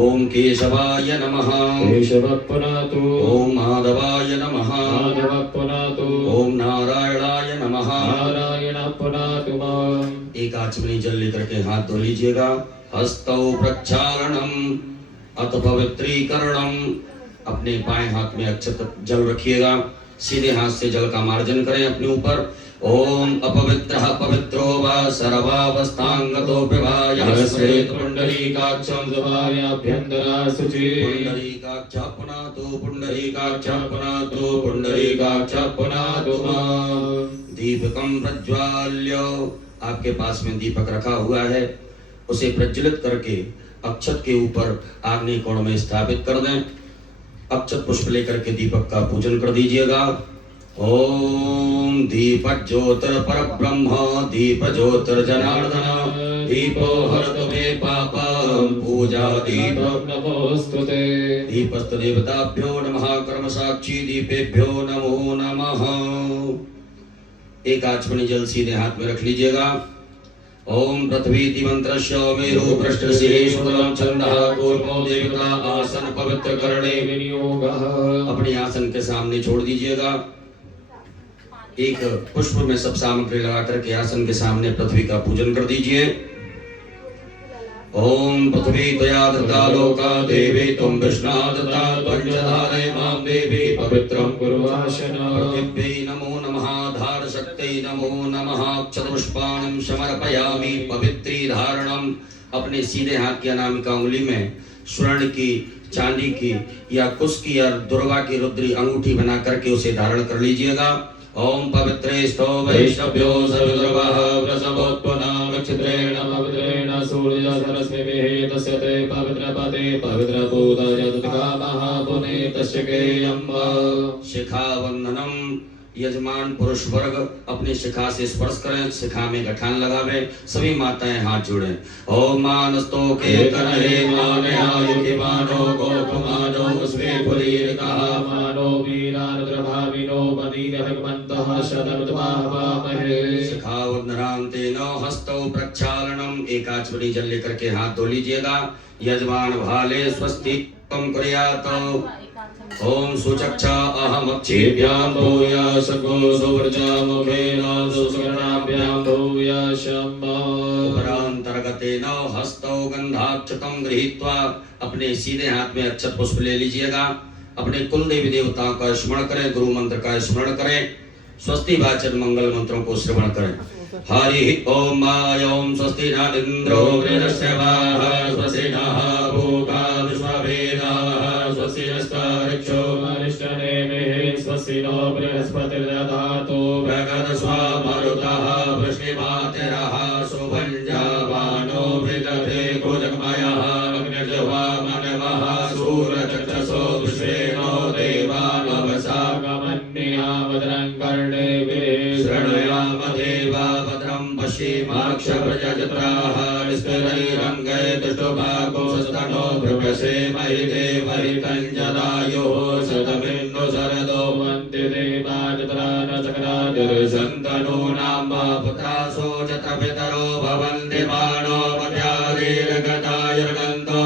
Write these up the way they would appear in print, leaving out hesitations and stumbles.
ओम केशवाय नमः केशवः पुनातु ओम माधवाय नमः माधवः पुनातु ओम नारायणाय नमः नारायणः पुनातु माम्। एक आचमनी जल लेकर के हाथ धो लीजिएगा। हस्तौ प्रक्षालनम अथ पवित्रीकरणम, अपने बाएं हाथ में अक्षत जल रखिएगा। सीधे हाथ से जल का मार्जन करें अपने ऊपर। ओम अपवित्रः पवित्रो वा सर्वावस्थांगतो विवायः स्वेत पुंडरीकाक्षं जवायाभ्यन्तरा शुचि पुंडरीकाक्षः पुनातु पुंडरीकाक्षः पुनातु पुंडरीकाक्षः पुनातु माम्। दीपकं प्रज्वाल्य, आपके पास में दीपक रखा हुआ है, उसे प्रज्वलित करके अक्षत के ऊपर आग्नेय कोण में स्थापित कर दें। अक्षत पुष्प लेकर के दीपक का पूजन कर दीजिएगा। ओम दीपक ज्योतिर पर ब्रह्म दीप ज्योतिर जनार्दन दीपो हरतु मे पापं पूजा दीप नमोस्तुते। दीपस्तु देवताभ्यो नमः कर्म साक्षी दीपेभ्यो नमो नमः। एक आचमनी जल सीधे हाथ में रख लीजिएगा। ओम पृथ्वी मंत्रस्य मेरु पृष्ठसिरे सुतलं छन्दः कूर्मो देवता आसन पवित्र करणे विनियोगः। अपने आसन के सामने छोड़ दीजिएगा। एक पुष्प में सब सामग्री लगा करके आसन के सामने पृथ्वी का पूजन कर दीजिए। ओम पृथ्वी त्वया दत्ता लोका देवी त्वं विष्णा दत्ता पंचधारे मां देवी पवित्रं कुर्वाशना। पृथिव्यै नमो नमः धार शक्त्यै नमो नमः अक्षतपुष्पाणं समर्पयामि पवित्री धारणम। अपने सीधे हाथ की अनामिका उंगली में स्वर्ण की, चांदी की या कुश की या दुर्वा की रुद्री अंगूठी बना करके उसे धारण कर लीजिएगा। ओम पवित्रे स्तो वैष्णव्यो सविद्रवः वृषभोत्पन्नाक्षत्रेण पवित्रेण सूर्यसरस्मिभिः तस्य ते पवित्रपते पवित्रपूताय तत्कामः पुने तस्य केयम्। शिखावंदनम, यजमान पुरुष वर्ग अपनी शिखा से स्पर्श करें, शिखा में गठान लगावे। सभी माताएं हाथ जोड़ें। ओम मानस्तो के करहे मानयायुति मानो गोपमानो स्वेफुलीरिकः मानो वीरानुद्रभाविनो बदीरभगवन्तः शतमुद्भावामहे। शिखावंदनान्तेन हस्तौ प्रक्षालनम, एक आचमनी जल लेकर के हाथ धो लीजिएगा। यजमान भाले स्वस्ति कुर्यात्। ओम सुचक्षा अहमक्षेभ्यां भूयाशको सुवर्चा मुखेन सुस्वर्णाभ्यां भूयाशम्। उपरांतर्गतेन हस्तौ गंधाक्षतं गृहीत्वा, अपने सीधे हाथ में अक्षत पुष्प ले लीजिएगा। अपने कुल देवी देवताओं का स्मरण करें, गुरु मंत्र का स्मरण करें, स्वस्ति वाचन मंगल मंत्रों को श्रवण करें। हरि ओम ओम स्वस्ति न इंद्रो वृहस्पतिः स्वस्ति नः भूता विश्ववेदाः स्वस्ति नस्तारिक्षो अरिष्टनेमिः स्वस्ति नो बृहस्पतिर्दधातु भगवस्वामरुतः वृष्णिमातिरः सुभञ्जावानो वृदधे कुजगमयः अग्निर्जवा मनवः सूरचक्षसो विश्वेनो देवानवसा गमन्यामद्रं कर्णेभिः शृणुयाम देवा भद्रं पश्येमाक्षप्रजत्राः निष्करैरङ्गै दृष्टुभागो स्तनो भृगसे महि देवहितं जदायुः शतमिन्दु शरदो वन्ति देवाजत्रानचक्रादिर्शन्तनूनां पुत्रासो च पितरो भवन्ति बाणो पद्यादिर्गतायुर्गन्तो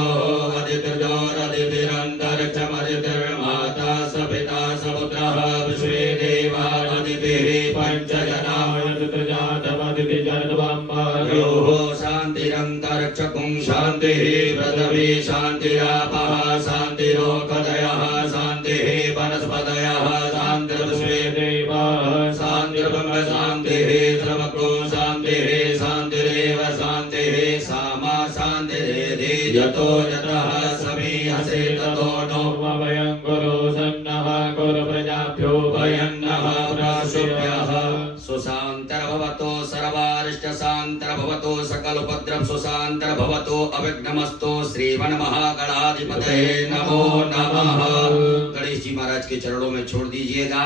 अदितिर्जोरदितिरन्तरिक्षमदितिर्माता स पिता स पुत्रः विश्वे देवादिभिः पञ्चजनाः ृजातमदितिजर्वम्बयोः शान्तिरन्तरिक्षकुं शान्तिः पृथिवी शान्तिरापः शान्तिरोकदयः शान्तिः वनस्पतयः शान्तिर्विश्वे देवाः शान्तिर्ब्रह्म शान्तिः सर्वको शान्तिः शान्तिरेव शान्तिः सामा शान्तिरेधि यतो यतः समीहसे ततो नो वयं गुरो सन्नः गुरु प्रजाभ्यो वयं नः प्राशुभ्यः। सुशान्तर्भवतो सर्वारिष्टशान्तर्भवतो सकलुपद्रव सुशान्तर्भवतो अविघ्नमस्तु श्रीवनमहागणाधिपतये नमो नमः। गणेश जी महाराज के चरणों में छोड़ दीजिएगा।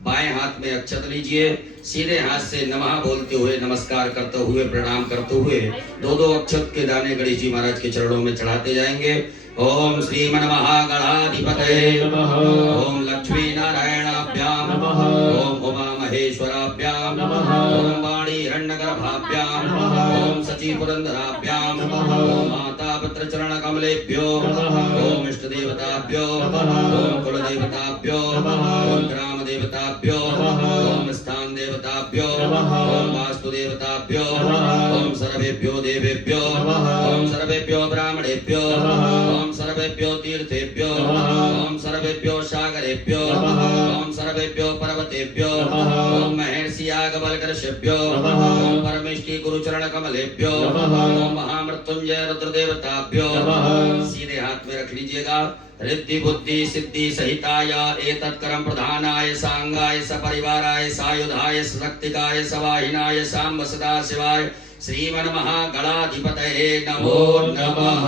बाएं हाथ में अक्षत लीजिए, सीधे हाथ से नमः बोलते हुए, नमस्कार करते हुए, प्रणाम करते हुए दो दो अक्षत के दाने गणेश जी महाराज के चरणों में चढ़ाते जाएंगे। ओम श्रीमन्महागणाधिपतये नमः। ओम लक्ष्मी नारायणाभ्यां नमः। ओम उमा महेश्वराभ्यां नमः। ओम वाणी हिरण्यगर्भाभ्यां नमः। ओम सची पुरंदराभ्यां नमः। ओम माता बिल्वपत्र चरण कमलेभ्यो ओम इष्ट देवताभ्यो ओम कुल देवताभ्यो ओम ग्राम देवताभ्यो ओम स्थान देवताभ्यो ओम वास्तु देवताभ्यो ओम सर्वेभ्यो देवेभ्यो ओम सर्वेभ्यो ब्राह्मणेभ्यो ओम सर्वेभ्यो तीर्थेभ्यो ओम सर्वेभ्यो सागरेभ्यो ओम सर्वेभ्यो पर्वतेभ्यो ओम महर्षि याज्ञवल्क्यर्षिभ्यो ओम परमेष्टि गुरुचरण कमलेभ्यो ओम महामृत्युंजय रुद्र देवताभ्यो। सीधे हाथ में रख लीजिएगा। रिद्धि बुद्धि सिद्धि सहिताय एतत् कर्म प्रधानाय सांगाय सपरिवाराय सायुधाय शक्तिकाय सवाहिनाय सांब सदा शिवाय श्रीमन महागणाधिपतये नमो नमः।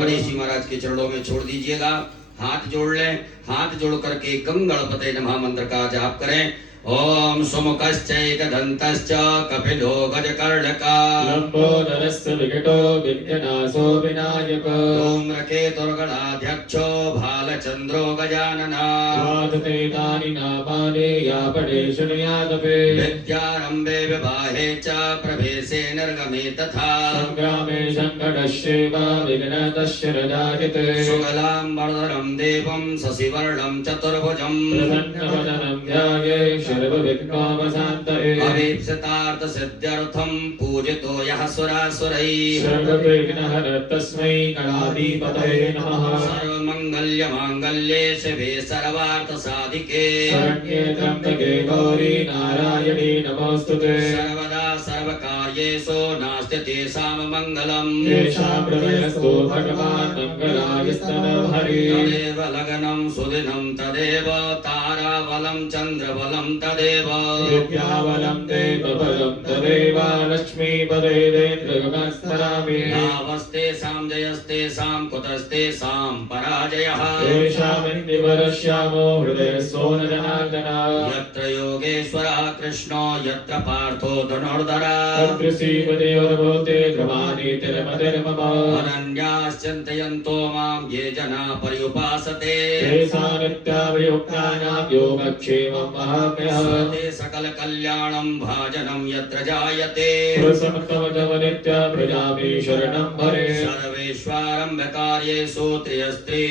गणेश जी महाराज के चरणों में छोड़ दीजिएगा। हाथ जोड़ लें। हाथ जोड़ करके गंगणपतये नमः मंत्र का जाप करें। ओम सुमुखश्चैकदन्तश्च कपिलो गजकर्णका लंबोदरस्य विकटो विघ्ननाशो विनायक धूम्रकेतुर्गणाध्यक्षो भालचन्द्रो गजानना वादते तानि नामानि या पठे शृणुयादपि विद्यारम्भे विवाहे च प्रवेशे निर्गमे तथा संग्रामे संकटस्यैव विघ्नतस्य न जायते शुक्लां वरदं देवं शशिवर्णं चतुर्भुजं प्रसन्नवदनं ध्याये सर्वविघ्नोपशान्तये अभीप्सितार्थ सिद्ध्यर्थं पूजितो यः सुरासुरैः सर्वविघ्नहर तस्मै गणाधिपतये नमः सर्वमङ्गल्य माङ्गल्ये शिवे सर्वार्थ साधिके शरण्ये त्र्यम्बके गौरी नारायणी नमोऽस्तुते सर्वदा सर्वकार्येषु नास्ति तेषां मङ्गलम् येषां हृदयस्थो भगवान् मङ्गलायस्तनः हरिः तदेव लग्नं सुदिनं तदेव ताराबलं चन्द्रबलं तदेव विद्याबलं देवबलं तदेव लक्ष्मीपदेवेन्द्रगमस्मरामि नावस्तेषां जयस्तेषां कुतस्तेषां पराजयः येषामिन्दिवरश्यामो हृदयस्थो न जनार्दन यत्र योगेश्वरः कृष्णो यत्र पार्थो धनुर्धरः तत्र श्रीपतियोर्भूते ध्रुवाणि तिरुमतिर्मम अनन्याश्चिन्तयन्तो मां ये जनाः पर्युपासते तेषां नित्याभियुक्तानां योगक्षेमं महाम्यः ते सकल कल्याणं भाजनं यत्र जायते प्रसमतमतम नित्यं भजामि शरणं हरे सर्वेश्वरं कार्येषु त्रियस्त्रि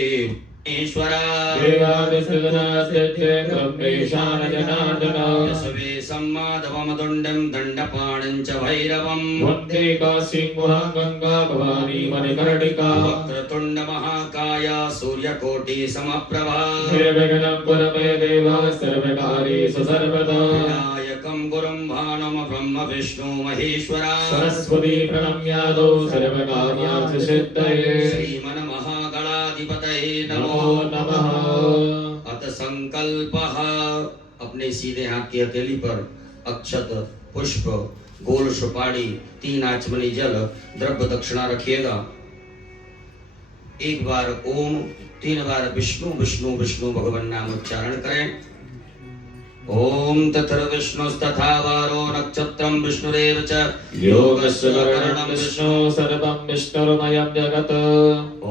ईश्वर देवादिस्थितनास्ते ब्रह्मेशान जनार्दन यशवे सम्माधवं दण्डं दण्डपाणं च भैरवं वन्दे काशीं वहां गंगा भवानी मणिकर्णिका वक्रतुण्ड महाकाय सूर्यकोटि समप्रभा निर्विघ्नं कुरु मे देव सर्वकार्येषु सर्वदा विनायकं गुरुं भानुं ब्रह्म विष्णु महेश्वरा सरस्वती प्रणम्यादो सर्वकार्यार्थ सिद्धये श्रीमन्महागणाधिपतये नमो नमः। अथ संकल्पः। अपने सीधे हाथ की हथेली पर अक्षत पुष्प गोल सुपारी 3 आचमनी जल द्रव्य दक्षिणा रखिएगा। एक बार ओम 3 बार विष्णु विष्णु विष्णु भगवान नाम उच्चारण करें। ओम तत्र विष्णुस्तथा वारो नक्षत्रं विष्णुरेव च योगस्य करणं विष्णु सर्वं विष्णुर्मयं जगत्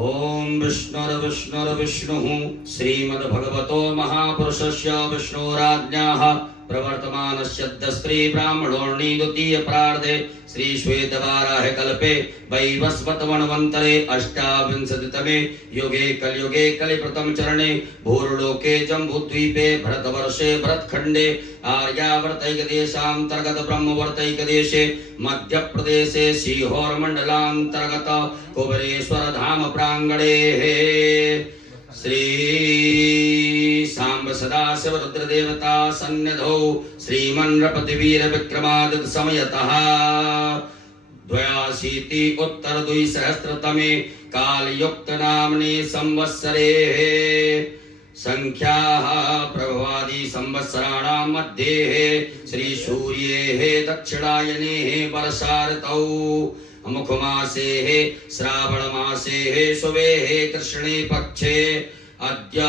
ओम विष्णुर्विष्णुर्विष्णुः श्रीमद्भगवतो महापुरुषस्य विष्णुराज्ञाः प्रवर्तमानस्य स्त्री ब्राह्मणोर्णि द्वितीय प्रार्धे श्री श्वेतवाराह कल्पे वैवस्वत वनवन्तरे 28तमे युगे कलियुगे कलिप्रथम चरणे भूर्लोके जम्बूद्वीपे भरतवर्षे भरतखण्डे आर्यावर्तैकदेशान्तर्गत ब्रह्मवर्तैकदेशे मध्यप्रदेशे सीहोरमण्डलान्तर्गत कुबेरेश्वर धाम प्राङ्गणे श्री सांब सदाशिव रुद्र देवता सन्निधौ श्रीमन्नृपतिवीर विक्रमादित्य समयतः 82 उत्तर 2सहस्रतमे कालयुक्त नाम्नि संवत्सरे संख्याः प्रभवादि संवत्सराणां मध्ये श्री सूर्येः दक्षिणायने वर्षाऋतौ मुखमासे श्रावण मासे शुभे कृष्णे पक्षे अद्य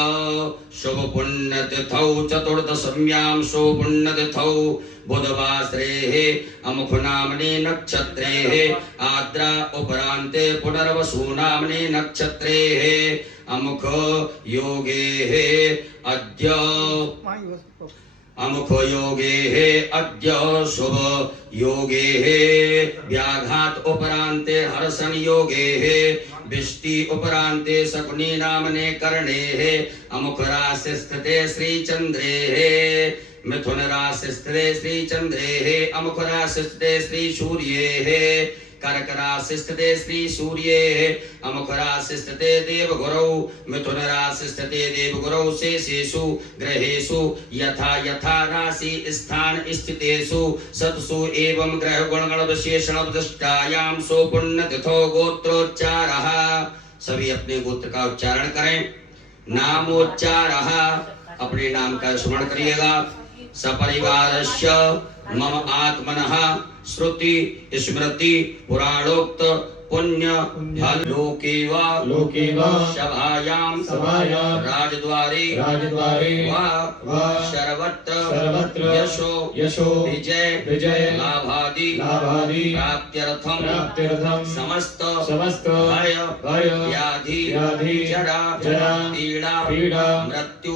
शुभ पुण्यतिथौ चतुर्दशम्यां शुभ पुण्यतिथौ बुधवासरे अमुख नामने नक्षत्रे आद्रा उपरान्ते पुनर्वसु नामने नक्षत्रे अमुख योगे अद्य अमुख योगे अद्य शुभ योगे व्याघात उपरांते हर्षण योगे विष्टि उपरांते शकुनी नामने कर्णे अमुख राशि स्थिते श्री चंद्रे मिथुन राशि स्थिते श्री चंद्रे अमुख राशि स्थिते श्री सूर्ये कर्क राशि स्थिते श्री सूर्ये अमुख राशि स्थिते देव गुरौ मिथुन राशि स्थिते देव गुरौ शेषेषु ग्रहेषु यथा यथा राशि स्थान स्थितेषु सत्सु एवं ग्रह गुण गण विशेषण प्रतिष्ठायां सो पुण्य तिथो गोत्रोच्चारः। सभी अपने गोत्र का उच्चारण करें। नामोच्चारः, अपने नाम का स्मरण करिएगा। सपरिवारस्य मम आत्मनः श्रुति स्मृति पुराणोक्त पुण्य फल लोके वा सभायां राजद्वारे वा सर्वत्र यशो विजय लाभादि प्राप्त्यर्थम समस्त भय व्याधि जरा पीड़ा मृत्यु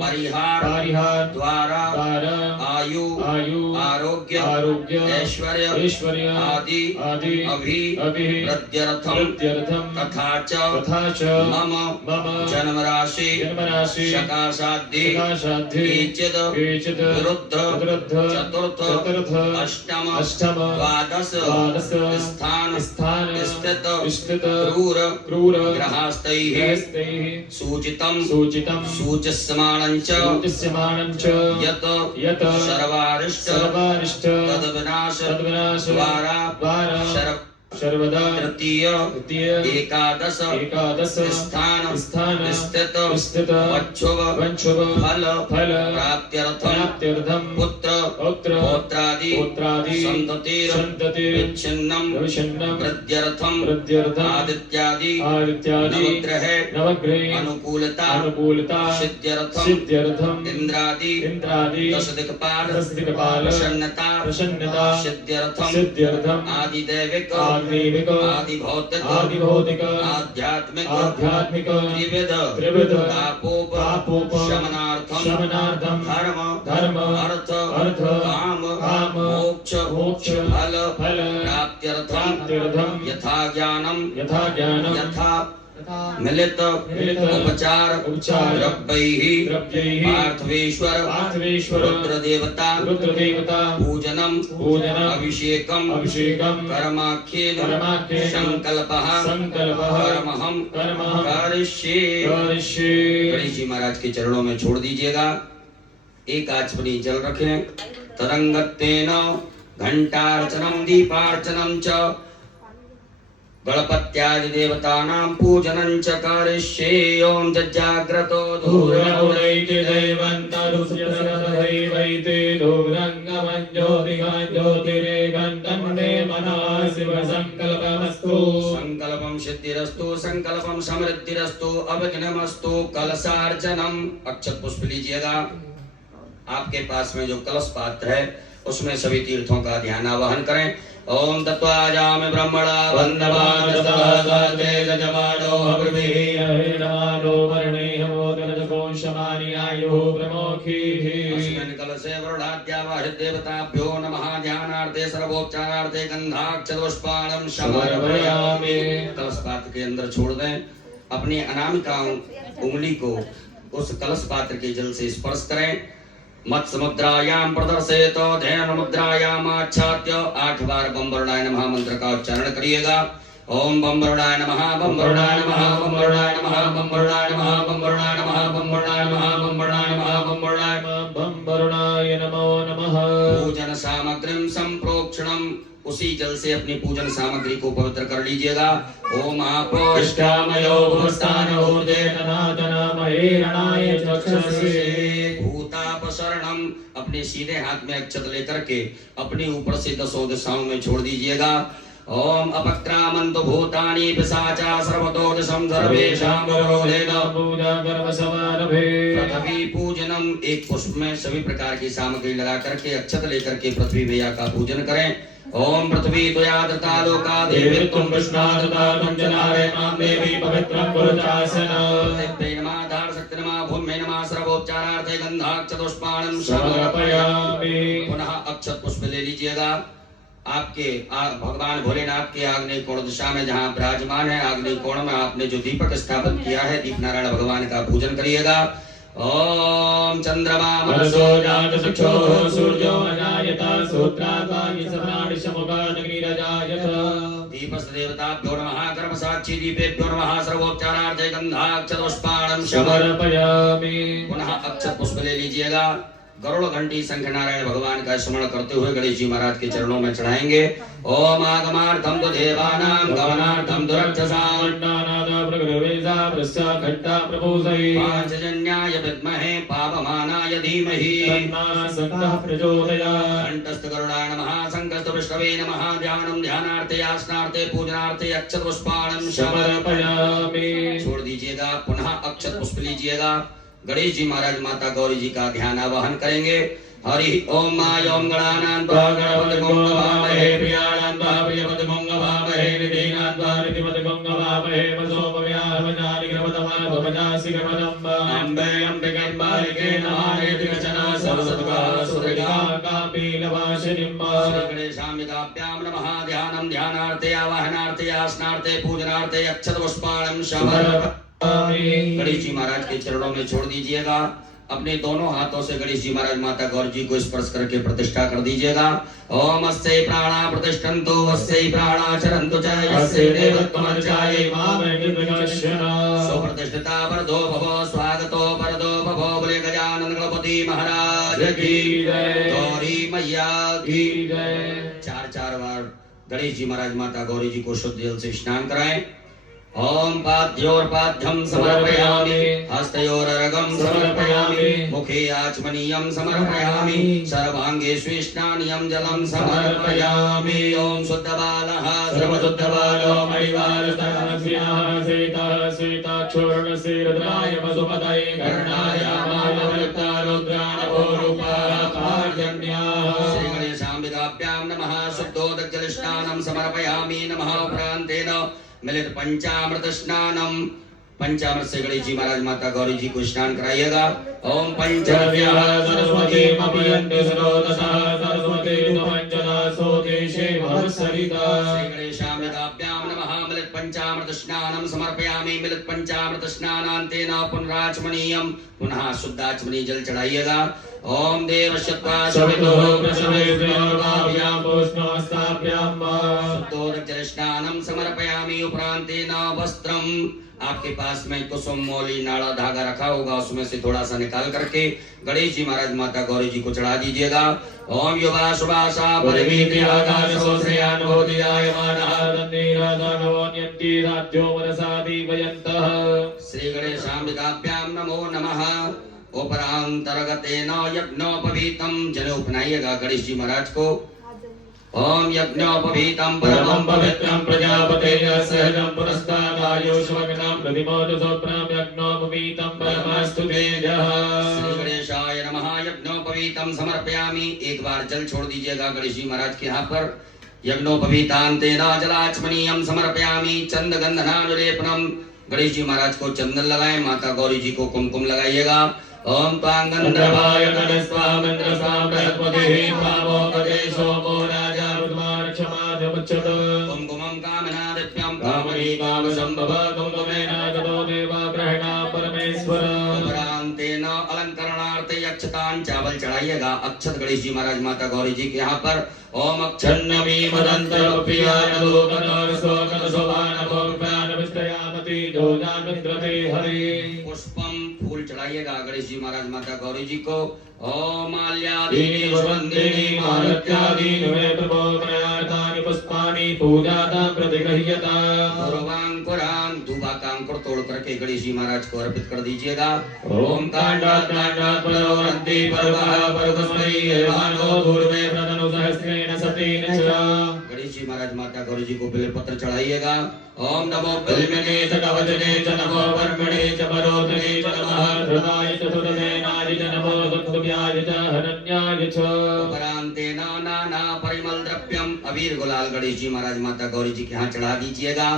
परिहार द्वारा आयु आरोग्य ऐश्वर्य आदि अभि प्रत्यर्थम तथा च मम जन्म राशि शकाशाद्धि केचिद विरुद्ध चतुर्थ अष्टम द्वादश स्थान स्थित क्रूर ग्रहास्तैः सूचितम सूच्यमानं च यत सर्वारिष्ट तद्विनाश द्वारा सर्वदा तृतीय एकादश स्थान स्थित वंशुभ फल प्राप्त्यर्थम पुत्र पौत्रादि संतति विच्छिन्नम प्रत्यर्थम आदित्यादि नवग्रह अनुकूलता सिद्ध्यर्थम इंद्रादि दश दिक्पाल प्रसन्नता सिद्ध्यर्थम आदिदैविक आदि भौतिक आध्यात्मिक त्रिविध पापोप शमनार्थम धर्म अर्थ काम मोक्ष फल प्राप्त्यर्थम यथा ज्ञानम यथा मिलित उपचार द्रव्यैः पार्थवेश्वर रुद्रदेवता पूजनम अभिषेकम कर्माख्येन संकल्पः कर्महं करिष्ये। गणेश जी महाराज के चरणों में छोड़ दीजिएगा। एक आचमनी जल रखें। तरंगत्तेन घंटार्चनम दीपार्चनम च गणपत्यादि देवतानां पूजनं च करिष्ये। ओम जज्जाग्रतो धूरौरैति दैवन्तरुष्यसरदैवैते धूम्रङ्गमञ्ज्योतिरेकन्तन्मे मनः शिवसङ्कल्पमस्तु। संकल्पं सिद्धिरस्तु संकल्पं समृद्धिरस्तु अभिघ्नमस्तु। कलशार्चनम, अक्षत पुष्प लीजिएगा। आपके पास में जो कलश पात्र है उसमें सभी तीर्थों का ध्यान आवाहन करें। ओम तत्वाजामि ब्रह्मणा वन्दवानस्तवासाते जजमानो अब्रवीः अहिर्णादो वर्णेयमोदरजकोशमानि आयुः प्रमोखीः। अस्मिन् कलशे वरुणाद्यावाहित देवताभ्यो नमः। ध्यानार्थे सर्वोपचारार्थे गन्धाक्षतपुष्पाणं समर्पयामि। कलश पात्र के अंदर छोड़ दें। अपनी अनामिका उंगली को उस कलश पात्र के जल से स्पर्श करें। मत्स्य मुद्रायां प्रदर्शयत ध्यान मुद्रायां आच्छाद्य 8 बार बम वरुणाय नमः मंत्र का उच्चारण करिएगा। ओम बम वरुणाय नमः बम वरुणाय नमः बम वरुणाय नमः बम वरुणाय नमः बम वरुणाय नमः बम वरुणाय नमः बम वरुणाय नमः बम वरुणाय बम वरुणाय नमो नमः। पूजन सामग्रीं संप्रोक्षणम, उसी जल से अपनी पूजन सामग्री को पवित्र कर लीजिएगा। ओम आपोष्टामयो भूस्तानोर्देतनातनामहेरणाय चक्षुषे भूतापसरणम, अपने सीधे हाथ में अक्षत लेकर के अपने ऊपर से 10 दिशाओं में छोड़ दीजिएगा। ओम अपक्रामन्तु भूतानि पिशाचा सर्वतो दिशं सर्वेषां विरोधेन पूजा कर्म समारभे। पृथ्वी पूजनम, एक पुष्प में सभी प्रकार की सामग्री लगा करके अक्षत लेकर के पृथ्वी मैया का पूजन करें। ओम पृथ्वी त्वया लोका देवी त्वं कृष्णादता कंचनारे मां देवी पवित्रं पुरुषासन देव्यै नमः दारशक्ति नमः भूम्यै नमः सर्वोपचारार्थे गंधाक्षतपुष्पाणं समर्पयामि। पुनः अक्षत पुष्प ले लीजिएगा। आपके भगवान भोलेनाथ के आग्नेय कोण दिशा में जहाँ विराजमान है आग्नेय कोण में आपने जो दीपक स्थापित किया है दीप नारायण भगवान का पूजन करिएगा। ओम चंद्रमा मनसो जात चक्षुः सूर्यो अजायत सूत्राद्वानि सप्राणिशमुखाग्निरजायत दीपस्य देवताभ्यो नमः कर्म साक्षी दीपेभ्यो नमः सर्वोपचारार्थे गंधाक्षतपुष्पाणं समर्पयामि। पुनः अक्षत पुष्प ले लीजिएगा। गरुड़ घंटी शंख नारायण भगवान का स्मरण करते हुए गणेश जी महाराज के चरणों में चढ़ाएंगे। ओम आगमार्थम तो देवानां गमनार्थम तो रक्षसां पांचजन्याय विद्महे पापमानाय धीमहि कंठस्थ गरुडाय नमः संकस्त विष्णवे नमः ध्यानं ध्यानार्थे आसनार्थे पूजनार्थे अक्षत पुष्पाणं समर्पयामि। छोड़ दीजिएगा। पुनः अक्षत पुष्प लीजिएगा। गणेश जी महाराज माता गौरी जी का ध्यान आवाहन करेंगे। हरि ओम माय ओम गणानां त्वा गणपतिगं भवामहे प्रियाणां त्वा प्रियपतिगं भवामहे निधीनां त्वा निधिपतिगं भवामहे वसोमव्याहवजानि गणपतमः भवजासि गणपतम् अम्बे अम्बिके बालिके नमानेतिकचना सरस्वत्या सुरगा कापीलवासिनीं श्री गणेशाम्बिकाभ्यां नमः। ध्यानं ध्यानार्थे आवाहनार्थे आसनार्थे पूजनार्थे अक्षत पुष्पाणं समर्पयामि। गणेश जी महाराज के चरणों में छोड़ दीजिएगा। अपने दोनों हाथों से गणेश जी महाराज माता गौरी जी को स्पर्श करके प्रतिष्ठा कर दीजिएगा। ओम अस्यै प्राणा प्रतिष्ठन्तु अस्यै प्राणा चरन्तु च अस्यै देवत्वमर्चायै सुप्रतिष्ठिता वरदो भव स्वागतो वरदो भव बोले गजानन गणपति महाराज की जय। गौरी मैया की जय। चार बार गणेश जी महाराज माता गौरी जी को शुद्ध जल से स्नान कराएं। ओम पाद्योर्पाद्यं समर्पयामि हस्तयोरर्घं समर्पयामि मुखे आचमनीयं समर्पयामि सर्वांगे स्वेष्टानियं जलं समर्पयामि। ओम शुद्धबालः सर्वशुद्धबालो मणिवालस्तनस्याः श्वेतः श्वेताक्षोर्णस्य रुद्राय वसुपतये कर्णाय मालवृत्ता रुद्राणभोरूपाः पार्जन्याः श्री गणेशाम्बिकाभ्यां नमः। शुद्धोदकजलस्नानं समर्पयामि नमः। उपरान्तेन मिलित पंचामृत स्नानम पंचामृत से गणेश जी महाराज माता गौरी जी को स्नान कराइएगा। ओम पंचव्यः सरस्वती मपयन्ति सरोदसः सरस्वती पंचदासोदेशे भवसरिता श्री गणेशाम्बिकाभ्यां नमः। मिलित पंचामृत स्नानं समर्पयामि। मिलित पंचामृत स्नानान्तेन पुनराचमनीयं पुनः शुद्धाचमनीय जल चढ़ाइएगा। ओम देवस्य त्वा सवितुः प्रसवेभ्यां पुष्णोस्ताभ्यां शुद्धोदक जल स्नानं समर्पयामि। उपरान्तेन वस्त्रम आपके पास में कुसुम मौली नाड़ा धागा रखा होगा उसमें से थोड़ा सा निकाल करके गणेश जी महाराज माता गौरी जी को चढ़ा दीजिएगा। ओम युवा सुभाषा परिवीति आकाशो श्रेयानुभूतियायमानः तन्नीराधानवोन्यन्ति राज्यो मनसा दीपयन्तः श्री गणेशाम्बिकाभ्यां नमो नमः। उपरांतर्गतेन यज्ञोपवीतं जनेऊ पहनाइएगा गणेश जी महाराज को। ओम यज्ञोपवीतं परमं पवित्रं प्रजापतेः सहजं पुरस्तात् आयुष्मग्नं प्रतिमोदसोप्रां यज्ञोपवीतं परमास्तु तेजः श्री गणेशाय नमः। यज्ञोपवीतं समर्पयामि। एक बार जल छोड़ दीजिएगा गणेश जी महाराज के यहाँ पर। यज्ञोपवीतान्तेन जलाचमनीयं समर्पयामि। चंदगंधनानुलेपनम गणेश जी महाराज को चंदन लगाएं। माता गौरी जी को कुमकुम लगाइएगा। ओम त्वांगंधर्वाय गणस्वामिन्द्रस्वाम बृहस्पतिः भावो गणेशो मो राजा बुद्धिमान क्षमाधमुच्यत कुमकुमं कामनादिभ्यं कामनी कामसंभव कुमकुमेन गतो देवा ग्रहणा परमेश्वर। उपरांतेन अलंकरणार्थे अक्षतान् चावल चढ़ाइएगा। अक्षत गणेश जी महाराज माता गौरी जी के यहाँ पर। ओम अक्षन्नमी मदंतरप्रियाय पुष्पम फूल चढ़ाइएगा गणेश जी महाराज माता गौरी जी को। ओम माल्यादीनि वसुवन्दिनि मालत्यादीनि मे प्रभो प्रयातानि पुष्पाणि पूजातां प्रतिगृह्यता। पूर्वांकुरां धूपाकांकुर तो तोड़ करके गणेश जी महाराज को अर्पित कर दीजिएगा। ओम कांडात् कांडात् परवरन्ति पर्वः पर्वस्मै एवानो पूर्वे प्रतनु सहस्रेण सतेन च। गणेश जी महाराज माता गौरी जी को बेलपत्र चढ़ाइएगा। ओम नमो बिल्वने च कवचने च नमो वर्मणे च परोधने च नमः धृताय च सुरसेनाय च नमो गन्धव्याय च हनन्याय च। उपरांते नाना परिमल द्रव्यम अबीर गुलाल गणेश जी महाराज माता गौरी जी के यहाँ चढ़ा दीजिएगा।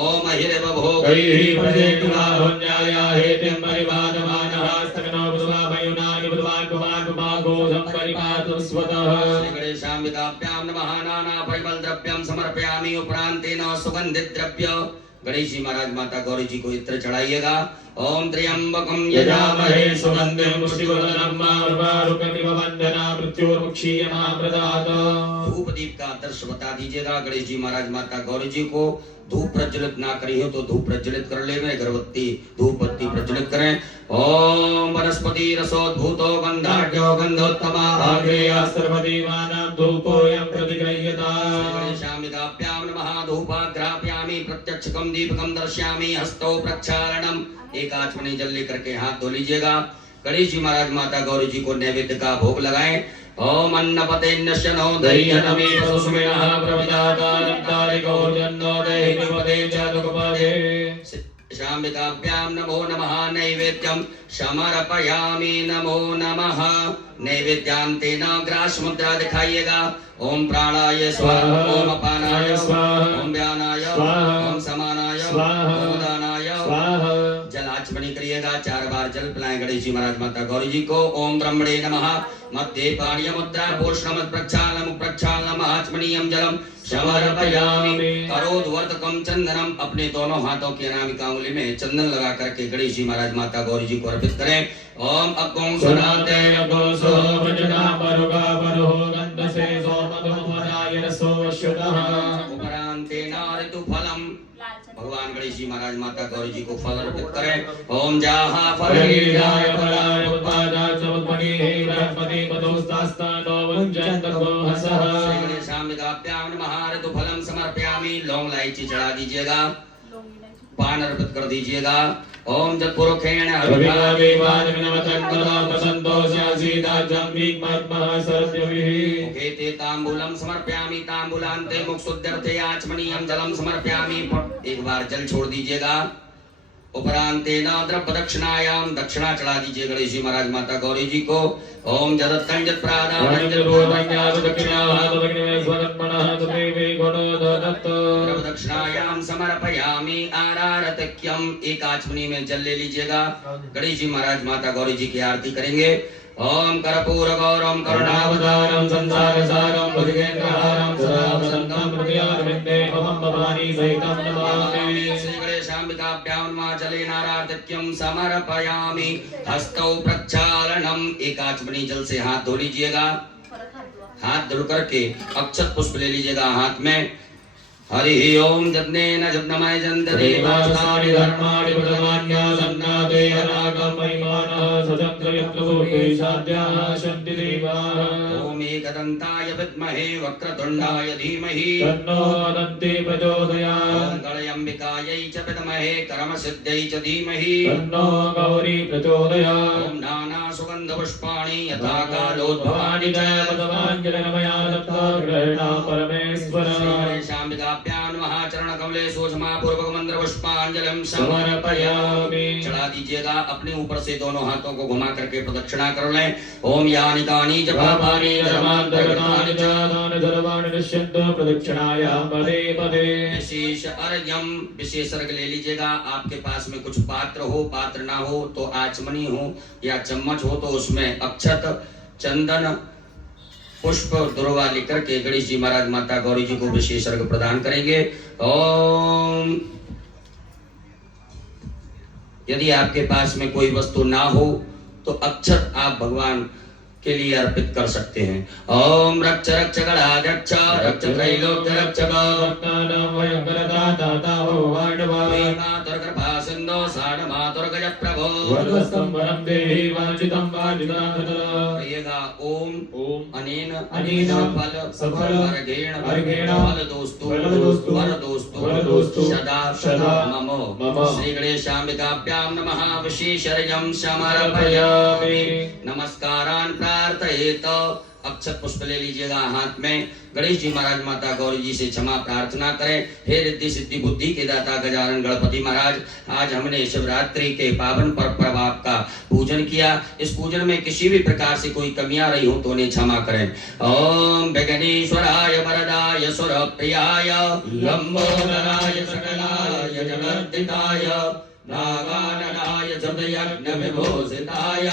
ओम अहिरव भोगैः प्रजेतुलाहोन्याया हेतिं परिवादमानः स्तकनो बुद्ध्वा मयुनानि बुद्ध्वान् पुमान् पुमागो सम्परिपातु स्वतः। श्री गणेशाम्बिकाभ्यां नमः नाना परिमल द्रव्यम समर्पयामि। उपरांतेन सुगंधित द्रव्य गणेश जी महाराज माता गौरी जी को इत्र चढ़ाइएगा। ओम त्र्यंबकं यजामहे सुगन्धिं पुष्टिवर्धनं उर्वारुकमिव वन्दना मृत्युर्मुक्षीयमामृतात्। धूप दीप का आदर्श बता दीजिएगा। गणेश जी महाराज माता गौरी जी को धूप प्रज्वलित ना करी हो तो धूप प्रज्वलित कर ले, अगरबत्ती धूप बत्ती प्रज्वलित करें। ओम वनस्पति रसोद्भूतो गंधाढ्यो गंधोत्तमा आग्रेया सर्वदेवानां धूपोऽयं प्रतिगृह्यता। गणेशाम्बिकाभ्यां नमः धूपाग्रापयामि प्रत्यक्षकं दीपकं दर्शयामि हस्तौ प्रक्षालनम। एक आचमनी जल लेकर के हाथ धो लीजिएगा। गणेश जी महाराज माता गौरी जी को नैवेद्य का भोग लगाएं। ओम अन्नपते नश्यनो दह्यनमे सुस्मिनः प्रविदातारन्तारिकौर्जन्नो देहिनिपते चातुकपदे। शाम्बिकाभ्यां नमो नमः नैवेद्यं समर्पयामि नमो नमः। नैवेद्यांतेन ग्रास मुद्रा दिखाइएगा। ओम प्राणाय स्वाहा ओम अपानाय स्वाहा ओम व्यानाय स्वाहा ओम समानाय स्वाहा ओम उदानाय स्वाहा। जल आचमनी करिएगा। 4 बार जल पिलाएं गणेश जी महाराज माता गौरी जी को। ओम ब्रह्मणे नमः मध्ये पाणीय मुद्रा पोषणम प्रक्षालनम प्रक्षालनम आचमनीयम जलम समर्पयामि। करोद्वर्तकम चंदनम अपने दोनों हाथों की अनामिका उंगली में चंदन लगा करके गणेश जी महाराज माता गौरी जी को अर्पित करें। ओम अग्गों सुनाते अग्गों सो वज्रदा परुगा परुहो गंधसे सोमधुमराय रसो वश्युतः। उपरांते नारितु फलम भगवान गणेश जी महाराज माता गौरी जी को फल अर्पित करें। ओम जाहा फलहीराय फलाय उत्पादाय समुत्पन्नेहि बृहस्पति पदोस्तास्तानो वञ्चन्तको हसः। श्री गणेशाम्बिकाभ्यां नमः ऋतु फलम समर्पयामि। लौंग इलायची चढ़ा दीजिएगा। पान अर्पित कर दीजिएगा। ओम जत्पुरुखेण मुखेते तांबूलम समर्पयामि। तांबूलान्ते मुक्षुद्यर्थे आचमनीयं जलम समर्पयामि। एक बार जल छोड़ दीजिएगा। उपरांतेन द्रव्य दक्षिणायाम दक्षिणा चढ़ा दीजिए गणेश जी महाराज माता गौरी जी को। ओम जदत्तं दक्षिणायाम समर्पयामि आरारतक्यम। एक आचमनी में जल ले लीजिएगा। गणेश जी महाराज माता गौरी जी की आरती करेंगे। ओम कर्पूर गौरम करुणावतारम संसारसारम भुजगेन्द्रहारम सदा वसन्तं हृदयारविन्दे मम भवानी सहितं नमामि। श्री गणेशाम्बिकाभ्यां नमः जलेन आराधक्यं समर्पयामि हस्तौ प्रक्षालनम। एक आचमनी जल से हाथ धो लीजिएगा। हाथ धो करके अक्षत पुष्प ले लीजिएगा हाथ में। हरि ओम जज्ञेन जज्ञमय जन्त देवास्तानि धर्माणि प्रथमान्यासन्नाते अनागम महिमानः स्वतन्त्र यत्र भूते साध्याः सन्ति देवाः। ओम एकदन्ताय विद्महे वक्रतुण्डाय धीमहि तन्नो दन्ति प्रचोदयात्। ओम गणेशाम्बिकायै च विद्महे कर्मसिद्ध्यै च धीमहि तन्नो गौरी प्रचोदयात्। ओम नाना सुगन्ध पुष्पाणि यथा कालोद्भवानि च पदवाञ्जलिर्मया दत्ता ग्रहणा परमेश्वर। चरण कमले सोचमा पूर्वक मंत्र पुष्पांजलिं समर्पयामि। चढ़ा दीजिएगा। अपने ऊपर से दोनों हाथों को घुमा करके प्रदक्षिणा कर लें। ओम यानि कानि च पापानि धर्मान्तरगतानि च तानि सर्वाणि नश्यन्तु प्रदक्षिणायां पदे पदे। विशेष अर्घ्यम विशेष अर्घ्य ले लीजिएगा। आपके पास में कुछ पात्र हो, पात्र ना हो तो आचमनी हो या चम्मच हो तो उसमें अक्षत चंदन पुष्प दुर्वा लेकर के गणेश जी महाराज माता गौरी जी को विशेष अर्घ्य प्रदान करेंगे। ओम यदि आपके पास में कोई वस्तु ना हो तो अक्षत आप भगवान के लिए अर्पित कर सकते हैं। ओम रक्ष रक्ष गणाध्यक्ष रक्ष त्रैलोक्य रक्षक रत्नानां वयं वरदाता भगवान् कृपा सिंधु छंदो साढ़ मातुर्गज प्रभो वरदस्तं वरं देहि वांछितं वांछितार्थतः कहिएगा ओम ओम अनेन अनेन सफल अर्घेण फलदोस्तु वरदोस्तु सदा मम मम श्री गणेशाम्बिकाभ्यां नमः विशेषर्यं समर्पयामि नमस्कारान् प्रार्थयेत अक्षत पुष्प ले लीजिएगा हाथ में। गणेश जी महाराज माता गौरी जी से क्षमा प्रार्थना करें। हे रिद्धि सिद्धि बुद्धि के दाता गजानन गणपति महाराज, आज हमने शिवरात्रि के पावन पर्व पर आपका पूजन किया। इस पूजन में किसी भी प्रकार से कोई कमियां रही हो तो उन्हें क्षमा करें। ओम विघ्नेश्वराय वरदाय सुरप्रियाय लंबोदराय सकलाय जगद्दिताय नागाननाय जपयज्ञ विभूषिताय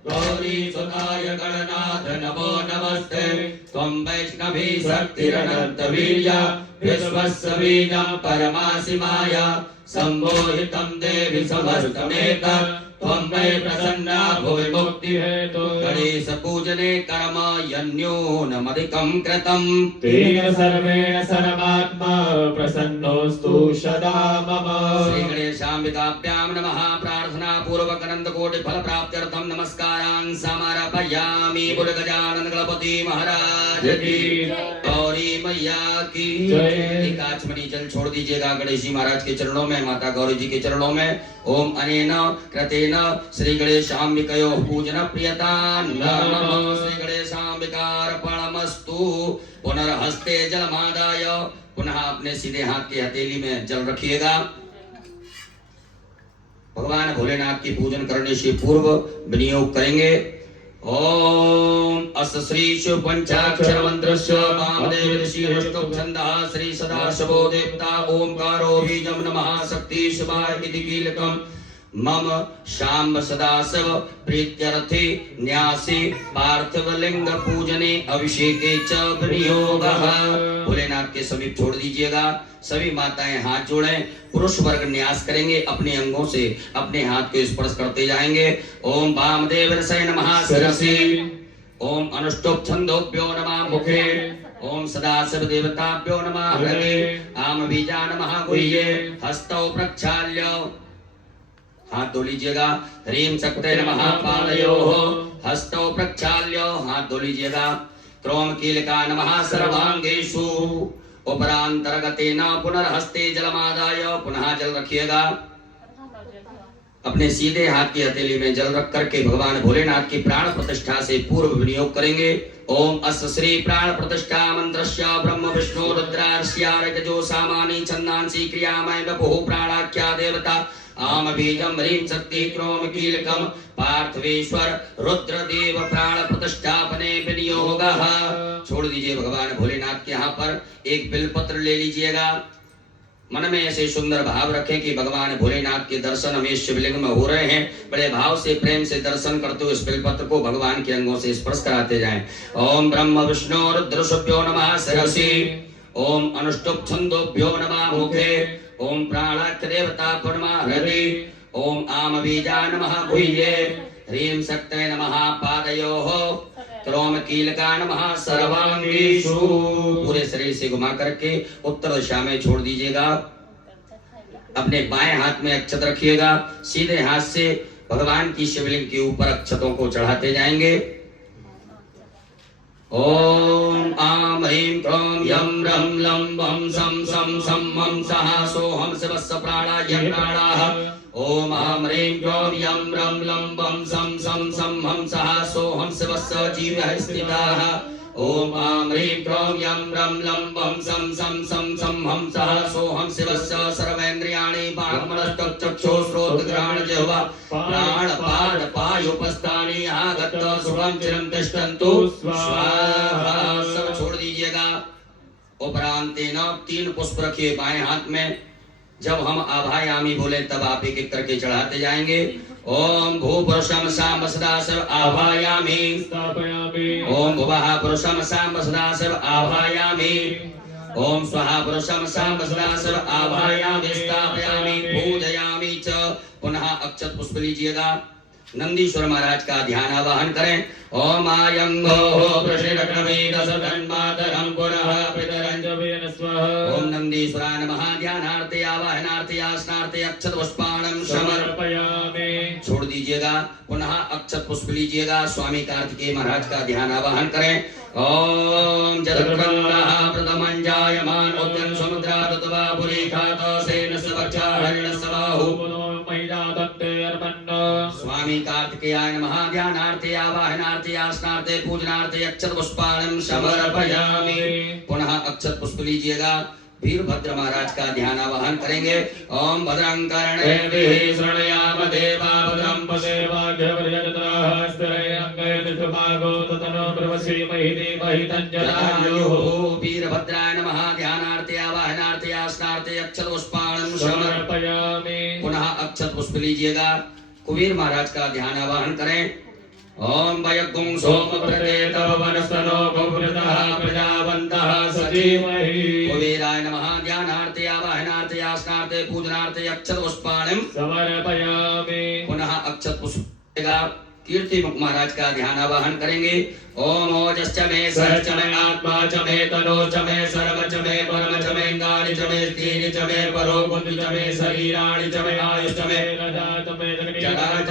गौरी सुताय गणनाथ नमो नमस्ते। त्वं वैष्णवी शक्तिरनंत वीर्या विश्वस्य बीजं परमासि माया सम्मोहितं देवि समस्तमेतत् त्वं मे प्रसन्ना भुवि मुक्ति हेतु। गणेश पूजने कर्म यन्यूनमधिकं कृतं तेन सर्वेण सर्वात्मा प्रसन्नोऽस्तु सदा मम। श्री गणेशाम्बिकाभ्यां नमः। प्रार्थना पूर्वक अनंत कोटि फल प्राप्त्यर्थं नमस्कारान् समर्पयामि। बोल गजानन गणपति महाराज की, गौरी मैया की जय। एक आचमनी जल छोड़ दीजिएगा गणेश जी महाराज के चरणों में, माता गौरी जी के चरणों में। ओम अनेन कृतेन श्री गणेशाम्बिकयोः पूजन प्रियतान् नमः। श्री गणेशाम्बिकार्पणमस्तु। पुनर्हस्ते जलमादाय, पुनः अपने सीधे हाथ के हथेली में जल रखिएगा। भगवान भोलेनाथ की पूजन करने से पूर्व विनियोग करेंगे। ओम अस श्री शिव पंचाक्षर मंत्रस्य वामदेव ऋषि अष्टोक छंदः श्री सदाशिवो देवता ओंकारो बीजं नमः शक्ति शिवाय इति कीलकम् मम शाम्ब सदाशिव प्रीत्यर्थे न्यासे पार्थिवलिंग पूजने अभिषेके च विनियोगः। भोलेनाथ के समीप छोड़ दीजिएगा। सभी माताएं हाथ जोड़ें। पुरुष वर्ग न्यास करेंगे, अपने अंगों से अपने हाथ को स्पर्श करते जाएंगे। ओम वामदेव ऋषये नमः शिरसि। ओम अनुष्टुप छंदोभ्यो नमः मुखे। ओम सदाशिव देवताभ्यो नमः हृदये। आम बीजा नमः गुह्ये। हस्तौ प्रक्षाल्य हाथ धो लीजिएगा। ह्रीं शक्ते नमः पादयोः। हस्तौ प्रक्षाल्य हाथ धो लीजिएगा। क्रोम कीलका नमः सर्वांगेषु। उपरांतर्गतेन पुनर्हस्ते जलमादाय, पुनः जल रखिएगा। अपने सीधे हाथ की हथेली में जल रख करके भगवान भोलेनाथ की प्राण प्रतिष्ठा से पूर्व विनियोग करेंगे। ओम अस श्री प्राण प्रतिष्ठा मंत्रस्य ब्रह्म विष्णु रुद्रार्ष्यार्गजो सामानि छंदांसि क्रियामय बहु प्राणाख्या देवता आम बीजम ह्रीं शक्ति क्रोम कीलकम पार्थिवेश्वर रुद्रदेव प्राण प्रतिष्ठापने विनियोगः। छोड़ दीजिए भगवान भोलेनाथ के यहाँ पर एक बिलपत्र ले लीजिएगा। मन में ऐसे सुंदर भाव रखें कि भगवान भोलेनाथ के दर्शन हमें शिवलिंग में हो रहे हैं। बड़े भाव से प्रेम से दर्शन करते हुए इस बिलपत्र को भगवान के अंगों से स्पर्श कराते जाएं। ओम ब्रह्म विष्णु रुद्रशुभ्यो नमः शिरसि। ओम अनुष्टुप छंदोभ्यो नमः मुखे। ओम प्राणाख्य देवता नमः हृदये। ओम आम बीजा नमः गुह्ये। ह्रीं शक्ते नमः पादयोः। क्रोम कीलका नमः सर्वांगेषु। पूरे शरीर से घुमा करके उत्तर दिशा में छोड़ दीजिएगा। अपने बाएं हाथ में अक्षत रखिएगा। सीधे हाथ से भगवान की शिवलिंग के ऊपर अक्षतों को चढ़ाते जाएंगे। ओम आम ह्रीं क्रोम यम रम लं वं सं सं सं मं सः सोऽहं शिवस्य प्राणाय प्राणाः। ओम आम ह्रीं क्रोम यम रम लं वं सं सं सं मं सः सोऽहं शिवस्य जीवः स्थिताः। ओम आम ह्रीं क्रोम यम रम लं वं सं सं सं सं मं सः सोऽहं शिवस्य सर्वेन्द्रियाणि पाणमनश्चक्षुः श्रोत्रघ्राण जिह्वा प्राणपाद पायुपस्थानि आगत सुखं चिरं तिष्ठन्तु स्वाहा। सब छोड़ दीजिएगा। उपरांतेन 3 पुष्प रखिए बाएं हाथ में। जब हम आभायामी बोले तब आप एक एक करके चढ़ाते जाएंगे। ओम भूपुरुषं साम्ब सदाशिव आभायामि स्थापयामि। ओम भुवः पुरुषं साम्ब सदाशिव आभायामि। ओम स्वाहा पुरुषं साम्ब सदाशिव आभायामि स्थापयामि पूजयामि च। पुनः अक्षत पुष्प लीजिएगा। नंदीश्वर महाराज का ध्यान आवाहन करें। ओम आयंगो प्रशिरक्रमीदसतन्मातरं पुनः पितरं स्वाहा। ओम नंदीश्वराय नमः। ध्यानार्थे आवाहनार्थे आसनार्थे अक्षत पुष्पाणं समर्पयामि। छोड़ दीजिएगा, पुनः अक्षत पुष्प लीजिएगा। स्वामी कार्तिकेय महाराज का ध्यान आवाहन करें। ओम जलक्रंदः प्रथमं जायमान उद्यन समुद्रादतवा पुरीखातो सेनस्य वक्षा हरिणस्य बाहु स्वामी कार्तिकेयाय नमः। ध्यानार्थे आवाहनार्थे आसनार्थे पूजनार्थे अक्षत पुष्पाणं समर्पयामि। पुनः अक्षत पुष्प लीजिएगा। वीरभद्र महाराज का ध्यान आवाहन करेंगे। ओम भद्रं कर्णेभिः शृणुयाम देवा भद्रं पश्येमाघ्यपर्यजत्राः स्थिरैरङ्गैर्दृष्टभागो ततनो प्रवसीमहि देमहि तञ्जलायुः। वीरभद्राय नमः। ध्यानार्थे आवाहनार्थे आसनार्थे अक्षत पुष्पाणं समर्पयामि। पुनः अक्षत पुष्प लीजिएगा। कुबेर महाराज का ध्यान आवाहन करें। ओम वयगुं सोमप्रते तव वनस्तनो गौरतः प्रजावन्तः सजीमहि। कुबेराय नमः। ध्यानार्थे आवाहनार्थे आसनार्थे पूजनार्थे अक्षत पुष्पाणं समर्पयामि। पुनः अक्षत पुष्प कीर्ति मुख महाराज का ध्यान आवाहन करेंगे। ओम ओजश्च मे सहच मे आत्मा च मे तनो च मे सर्व च मे परम च मे इंगानि च मे स्त्रीनि च मे परो बुद्धि च मे शरीराणि च मे आयुष च मे जड़ा च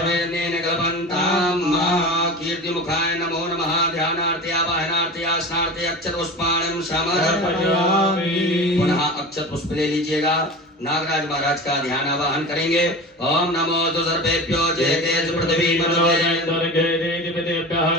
मे नेन गलबन्ताम् कीर्ति मुखाय नमो नमः। ध्यानार्थे आवाहनार्थे आसनार्थे अक्षत पुष्पाणं समर्पयामि। पुनः अक्षत पुष्प ले लीजिएगा। नागराज महाराज का ध्यान आवाहन करेंगे। ओम नमो सर्वेभ्यो जयतेज पृथ्वी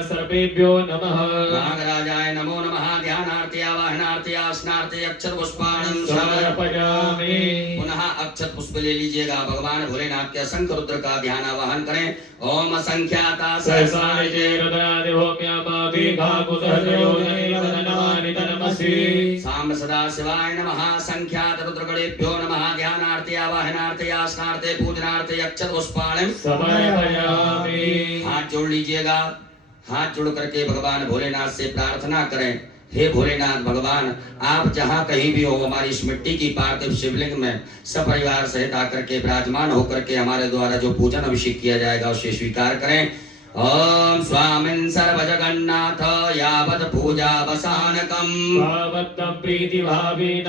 सर्वेभ्यो नमः। नागराजाय नमो नमः। ध्यानार्थे आवाहनार्थे आसनार्थे अक्षत पुष्पाणं समर्पयामि। पुनः अक्षत पुष्प ले लीजिएगा। भगवान भोलेनाथ के असंख्य रुद्र का ध्यान आवाहन करें। ओम असंख्याता सहस्राणि च रुद्रादिहोम्यामाभि भागुतहृदयोजनेवदनमानि तनमसि। साम्ब सदा शिवाय नमः। संख्यात रुद्रगणेभ्यो नमः। ध्यानार्थे आवाहनार्थे आसनार्थे पूजनार्थे अक्षत पुष्पाणं समर्पयामि। हाथ जोड़ लीजिएगा। हाथ जोड़ करके भगवान भोलेनाथ से प्रार्थना करें। हे भोलेनाथ भगवान, आप जहाँ कहीं भी हो, हमारी इस मिट्टी की पार्थिव शिवलिंग में सपरिवार सहित आकर के विराजमान होकर के हमारे द्वारा जो पूजन अभिषेक किया जाएगा उसे स्वीकार करें। ओम स्वामिन् सर्वजगन्नाथ यावत् पूजावसानकम् भावत्तं प्रीतिभावेन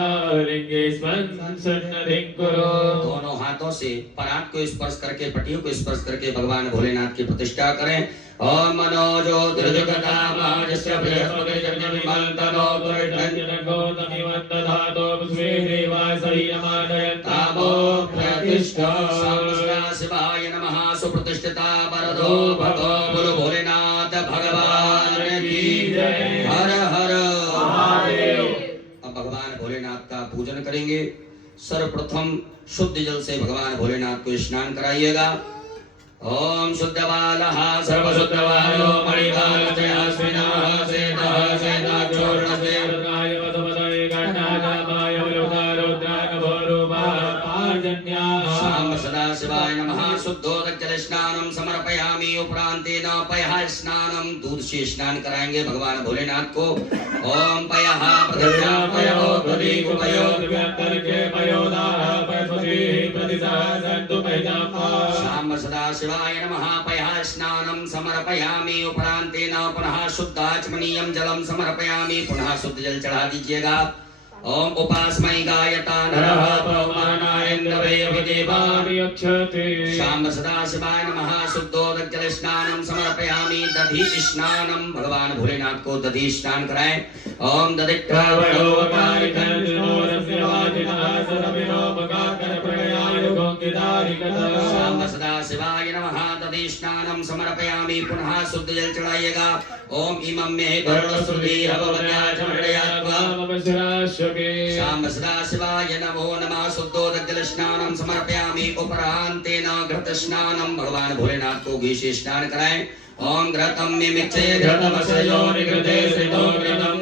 लिंगेस्मिन् सन्निधिं कुरु। दोनों हाथों से परात को स्पर्श करके, पटियों को स्पर्श करके भगवान भोलेनाथ की प्रतिष्ठा करें। ओम मनोज्योतिर्जगतामाजस्य बृहस्पतिर्जन्यमिमन्तनो दुर्धन्यनगोतमिवन्दधातो पुष्पे देवाय शरीरमानयन्तामो प्रतिष्ठा। शिवाय नमः। सुप्रतिष्ठिता वरदो भगो बोलो भोलेनाथ भगवान की जय। हर हर महादेव। अब भगवान भोलेनाथ का पूजन करेंगे। सर्वप्रथम शुद्ध जल से भगवान भोलेनाथ को स्नान कराइएगा। ओम शुद्धवालः सर्वशुद्धवालो मणिवालचयास्मिनः सेतः सेताचूर्णसे रुद्राय वसुमतये गणागामाय रुद्रानभोरुपः पार्जन्याः। साम्ब सदा शिवाय नमः। शुद्धोदक जल स्नानं समर्पयामि। उपरांतेन पयः स्नानं, दूध से स्नान कराएंगे भगवान भोलेनाथ को। ओम पयः पृथिव्या पयो गदीकुपयो दिव्यांतरिके पयोदाः पयस्वतीः प्रतिसहसन्तु पयजामा। साम्ब सदा शिवाय नमः। पयः स्नानं समर्पयामि। उपरांतेन पुनः शुद्धाचमनीयं जलं समर्पयामि। पुनः शुद्ध जल चढ़ा दीजिएगा। ओम उपास्मै गायता नरः पवमानायन्द्रवे अभिदेवानि अक्षते। शाम्ब सदा शिवाय नमः। शुद्धोदक जल स्नानं समर्पयामि। दधि स्नानं, भगवान भोलेनाथ को दधि स्नान कराएं। ओम शाम्ब सदा शिवाय नमः। दधि स्नानं समर्पयामि। पुनः शुद्ध जल चढ़ाइएगा। ओम इमं मे वरुणश्रुति हववन्याचमृडयात्वा शाम्ब सदा शिवाय नमो नमः। शुद्धोदक जल स्नानं समर्पयामि। उपरांतेन घृत स्नानं, भगवान भोलेनाथ को घी से स्नान कराएं। ओम घृतं मिमिक्षे घृतमसयो निकृते श्रितो घृतं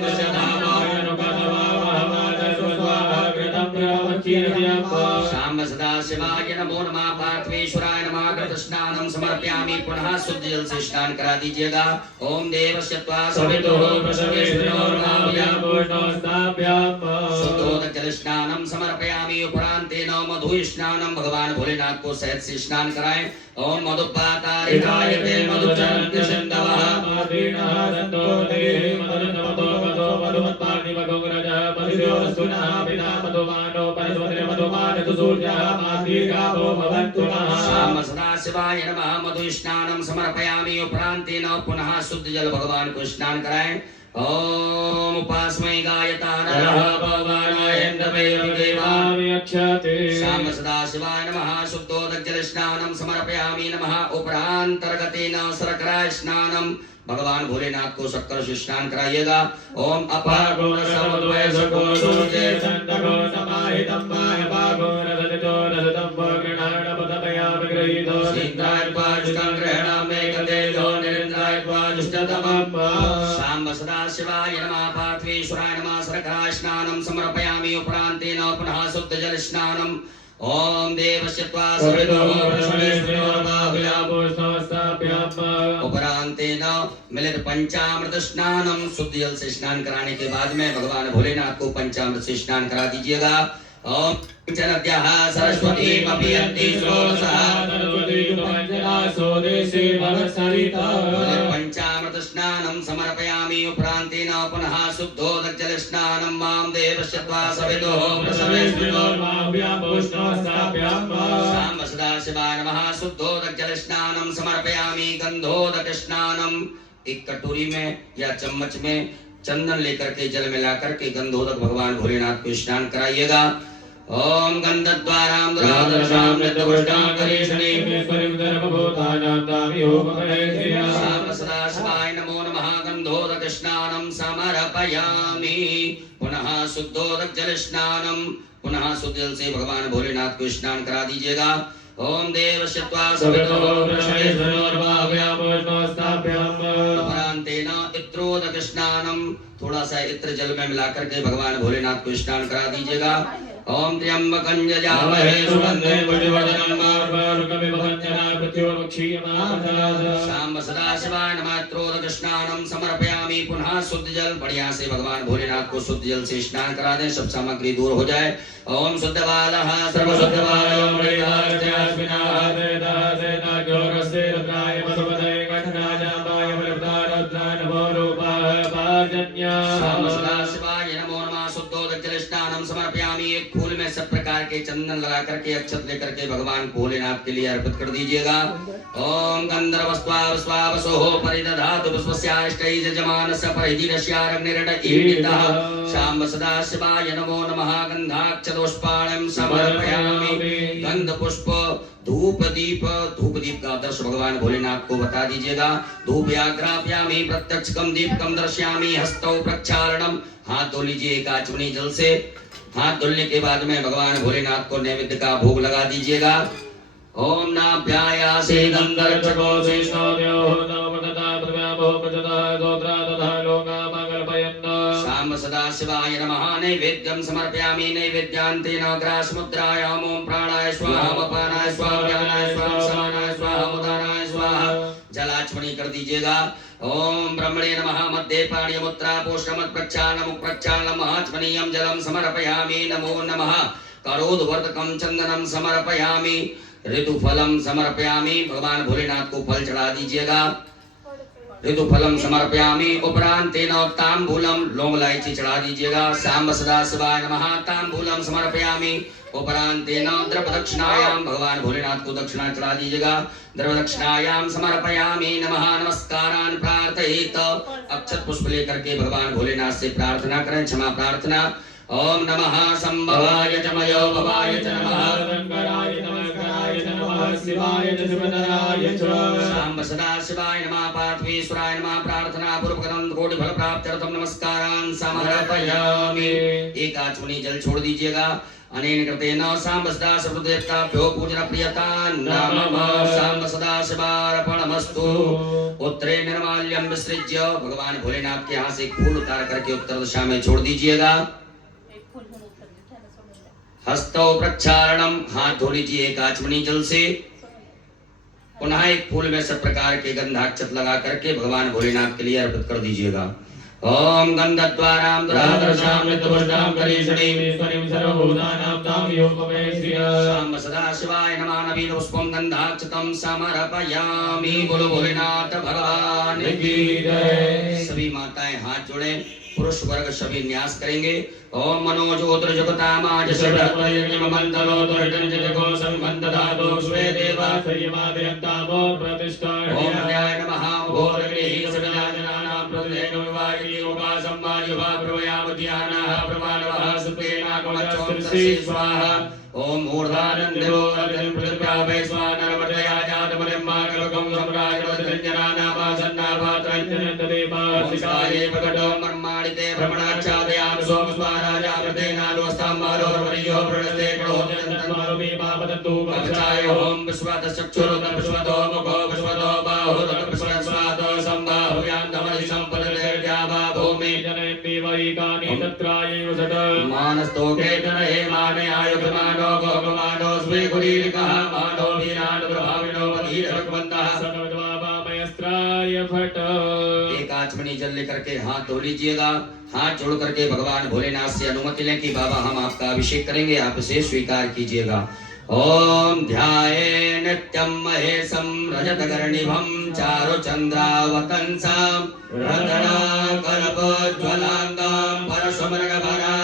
शाम्ब सदा शिवाय नमो नमः। पार्थवेश्वराय नमः। घृत स्नानम समर्पयामि पुनः शुद्ध जल से स्नान करा दीजिएगा। ओम देवस्य त्वा सवितुः सवितुः प्रसवेष्णोर्माभूयापूर्णो स्थाप्याम शुद्धोदक जल स्नानम समर्पयामि उपरांतेन मधु स्नानम भगवान भोलेनाथ को शहद से स्नान कराएं। ओम मधुपातारिताय ते मधुचरन्ति सिन्धवः मादीनः दन्तो देहि मधुरन्तो मधो मधुमत्पानि मधुग्रजः मधुयोस्तुनः पिता मधुमानो परस्वतिर् मधुमानतु सूर्यः मादीगावो भवन्तु नः शाम सदा शिवाय नमः। मधु स्नानम समर्पयामि उपरांतेन पुनः शुद्ध जल भगवान को स्नान कराएं। ओम उपास्मै गायतारः भगवानायन्दमेव देवामि अक्षते शाम सदा शिवाय नमः। शुद्धोदक जल स्नानम समर्पयामि नमः। उपरांतर्गतेन शर्करा स्नानम भगवान भोलेनाथ को शक्कर से स्नान कराइएगा। ओम अपागो सर्वद्वैसको सूर्ये सन्तको समाहितं मायपागो रदतो रदतं गृणाणपतमया विगृहीतो इंद्रायत्वा जुष्टं ग्रहणामे गतेजो निरिन्द्रायत्वा जुष्टतमम् शाम सदा शिवाय नमः। पार्थेश्वराय नमः। शर्करा स्नानम समर्पयामि उपरांतेन पुनः शुद्ध जल स्नानम ओम देवस्य त्वा सवितुः प्रसवेष्णोर्माभूयापूर्णो स्थाप्याम उपरांतेन मिलित पंचामृत स्नानम शुद्ध जल से स्नान कराने के बाद में भगवान भोलेनाथ को पंचामृत से स्नान करा दीजिएगा। ओम नद्याः सरस्वती मपियन्ति स्रोतसः पंचामृत स्नानम समर्पयामि उपरांतेन पुनः शुद्धोदक जल स्नानम मां देवस्य त्वा सवितुः शाम सदा शिवाय नमः। शुद्धोदक जल स्नानम समर्पयामि गंधोदक स्नानम एक कटोरी में या चम्मच में चंदन लेकर के जल मिला करके गंधोदक भगवान भोलेनाथ को स्नान कराइएगा। ओम गंधद्वारां दुरादर्शां नित्यपुष्टां करीषणी शाम सदा शिवाय नमो नमः। गंधोदक स्नानम समर्पयामि पुनः शुद्धोदक जल स्नानम पुनः शुद्ध जल से भगवान भोलेनाथ को स्नान करा दीजिएगा। ओम देवस्य त्वा सवितुः उपरांतेन इत्रोदक स्नानम थोड़ा सा इत्र जल में मिलाकर के भगवान भोलेनाथ को स्नान करा दीजिएगा। ओम त्र्यंबकं यजामहे सुगंधिं पुष्टिवर्धनम् शाम सदा शिवाय नमः। इत्रोदक स्नानम समर्पयामि पुनः शुद्ध जल बढ़िया से भगवान भोलेनाथ को शुद्ध जल से स्नान करा दें, सब सामग्री दूर हो जाए। ओम शुद्ध बालः सर्वशुद्धवायो शाम सदा शिवाय नमो नमः। शुद्धोदक जल स्नानम समर्पयामि। एक फूल में सब प्रकार के चंदन लगा करके अक्षत लेकर के भगवान भोलेनाथ के लिए अर्पित कर दीजिएगा। ओम गंधर्वस्वावस्वावसोः परिदधातु पुष्पस्याष्टैः यजमानस्य परिधिरस्याग्निरडईडितः शाम सदा शिवाय नमो नमः। गंधाक्षतपुष्पाणं समर्पयामि। गंध पुष्प धूप दीप का आदर्श भगवान भोलेनाथ को बता दीजिएगा। धूप आग्राप्यामि प्रत्यक्षकम दीपकम दर्शयामि हस्तौ प्रक्षालनम हाथ धो लीजिए एक आचमनी जल से। हाथ धुलने के बाद में भगवान भोलेनाथ को नैवेद्य का भोग लगा दीजिएगा। ओम नाभ्यायासे गंधर्वचको शाम सदा शिवाय नमः। नैवेद्यं समर्पयामि। नैवेद्यान्तेन ग्रासमुद्रायाम् ओम प्राणाय स्वाहा अपानाय स्वाहा व्यानाय स्वाहा समानाय स्वाहा उदानाय स्वाहा जलाचमनी कर दीजिएगा। ओम ब्रह्मणे नमः। मध्ये पाणिमुत्रा पोषमत् प्रक्षालनम् प्रक्षालनम् आचमनीयं जलं समर्पयामि। नमो नमः। करोद्वर्तकं चंदनं समर्पयामि। ऋतुफलम समर्पयामि। भगवान भोलेनाथ को फल चढ़ा दीजिएगा। ऋतुफलम समर्पयामि। उपरांतेन तांबूलम लौंग इलायची चढ़ा दीजिएगा। शाम सदा शिवाय नमः। तांबूलम समर्पयामि। उपरांतेन द्रव्य दक्षिणायाम भगवान भोलेनाथ को दक्षिणा चढ़ा दीजिएगा। द्रव्य दक्षिणायाम समर्पयामि। नमः नमस्कारान् प्रार्थयेत। अक्षत पुष्प लेकर के भगवान भोलेनाथ से प्रार्थना करें, क्षमा प्रार्थना। ओम नमः संभवाय च मयो भवाय च नमः शंकराय नमस्काराय नमः शिवाय च शिवतराय च शाम सदा शिवाय नमः। पार्थेश्वराय नमः। प्रार्थना पूर्वक अनंत कोटि फल प्राप्त्यर्थम नमस्कारान् समर्पयामि। एक आचमनी जल छोड़ दीजिएगा। अनेन कृतेन शाम सदा सर्वदेवताभ्यो पूजन प्रियता नमः। शाम सदा शिवार्पणमस्तु। उत्तरे निर्माल्यम विसृज्य भगवान भोलेनाथ के यहाँ से एक फूल उतार करके उत्तर दिशा में छोड़ दीजिएगा। हस्तौ प्रक्षालनम हाथ धो लीजिए एक आचमनी जल से। पुनः एक फूल में सब प्रकार के गंधाक्षत लगा करके भगवान भोलेनाथ के लिए अर्पित कर दीजिएगा। ओम गंधद्वारां दुरादर्शां नित्यपुष्टां करीषणीं ईश्वरीं सर्वभूतानां तां योगमेश्रिय शाम सदा शिवाय नमः नवीन पुष्पं गंधाक्षतं समर्पयामि। बोलो भोलेनाथ भगवान की जय। सभी माताएं हाथ जोड़े, पुरुष वर्ग सभी न्यास करेंगे। ओम मनोजोत्र जगतामाज मंत्रो दुर्गंजको संबंधधातो स्वे देवा संयमादयन्तामो प्रतिष्ठा। ओम हृदयाय नमः भोरग्रीहि सजनानां प्रतिदेव विवाहि योगासं वायुवा प्रवयामध्यानाः प्रमाणवः सुतेना कुलचोत्सि स्वाहा। ओम मूर्धानन्देवो अर्जन पृथ्व्यापे स्वानरवटया जातमलिम्मा कलकं सम्राजवदञ्जनानापासन्नापात्रञ्जनदेवासिकाये प्रकटो मर्माणिते भ्रमणाच्छादयामि सोमस्वाराजावृतेनानुस्ताम्बारो वरियो प्रणस्ते पापतन्तु कवचाय ओम विश्वतश्चक्षुरुत विश्वतो मुखो विश्वतो बाहुरुत विश्वस्वातो सम्बाहुयां धमनि सम्पददेव्यावा भूमि जनयन्ति वैकानि तत्रायैव सद मानस्तोके जनहे माने आयुधमानो गोपमानो स्वीकुरीरिकः मानो वीरान् प्रभाविनो भगीरभगवन्तः सकलद्वापामयस्त्राय फट। एक आचमनी जल लेकर के हाथ धो लीजिएगा। हाथ जोड़ करके भगवान भोलेनाथ से अनुमति लें कि बाबा हम आपका अभिषेक करेंगे, आप इसे स्वीकार कीजिएगा। ओम ध्याये नित्यं महेशं रजतगर्णिभं चारुचन्द्रावतंसां रत्नाकल्पज्वलाङ्गां परशुमृगभरा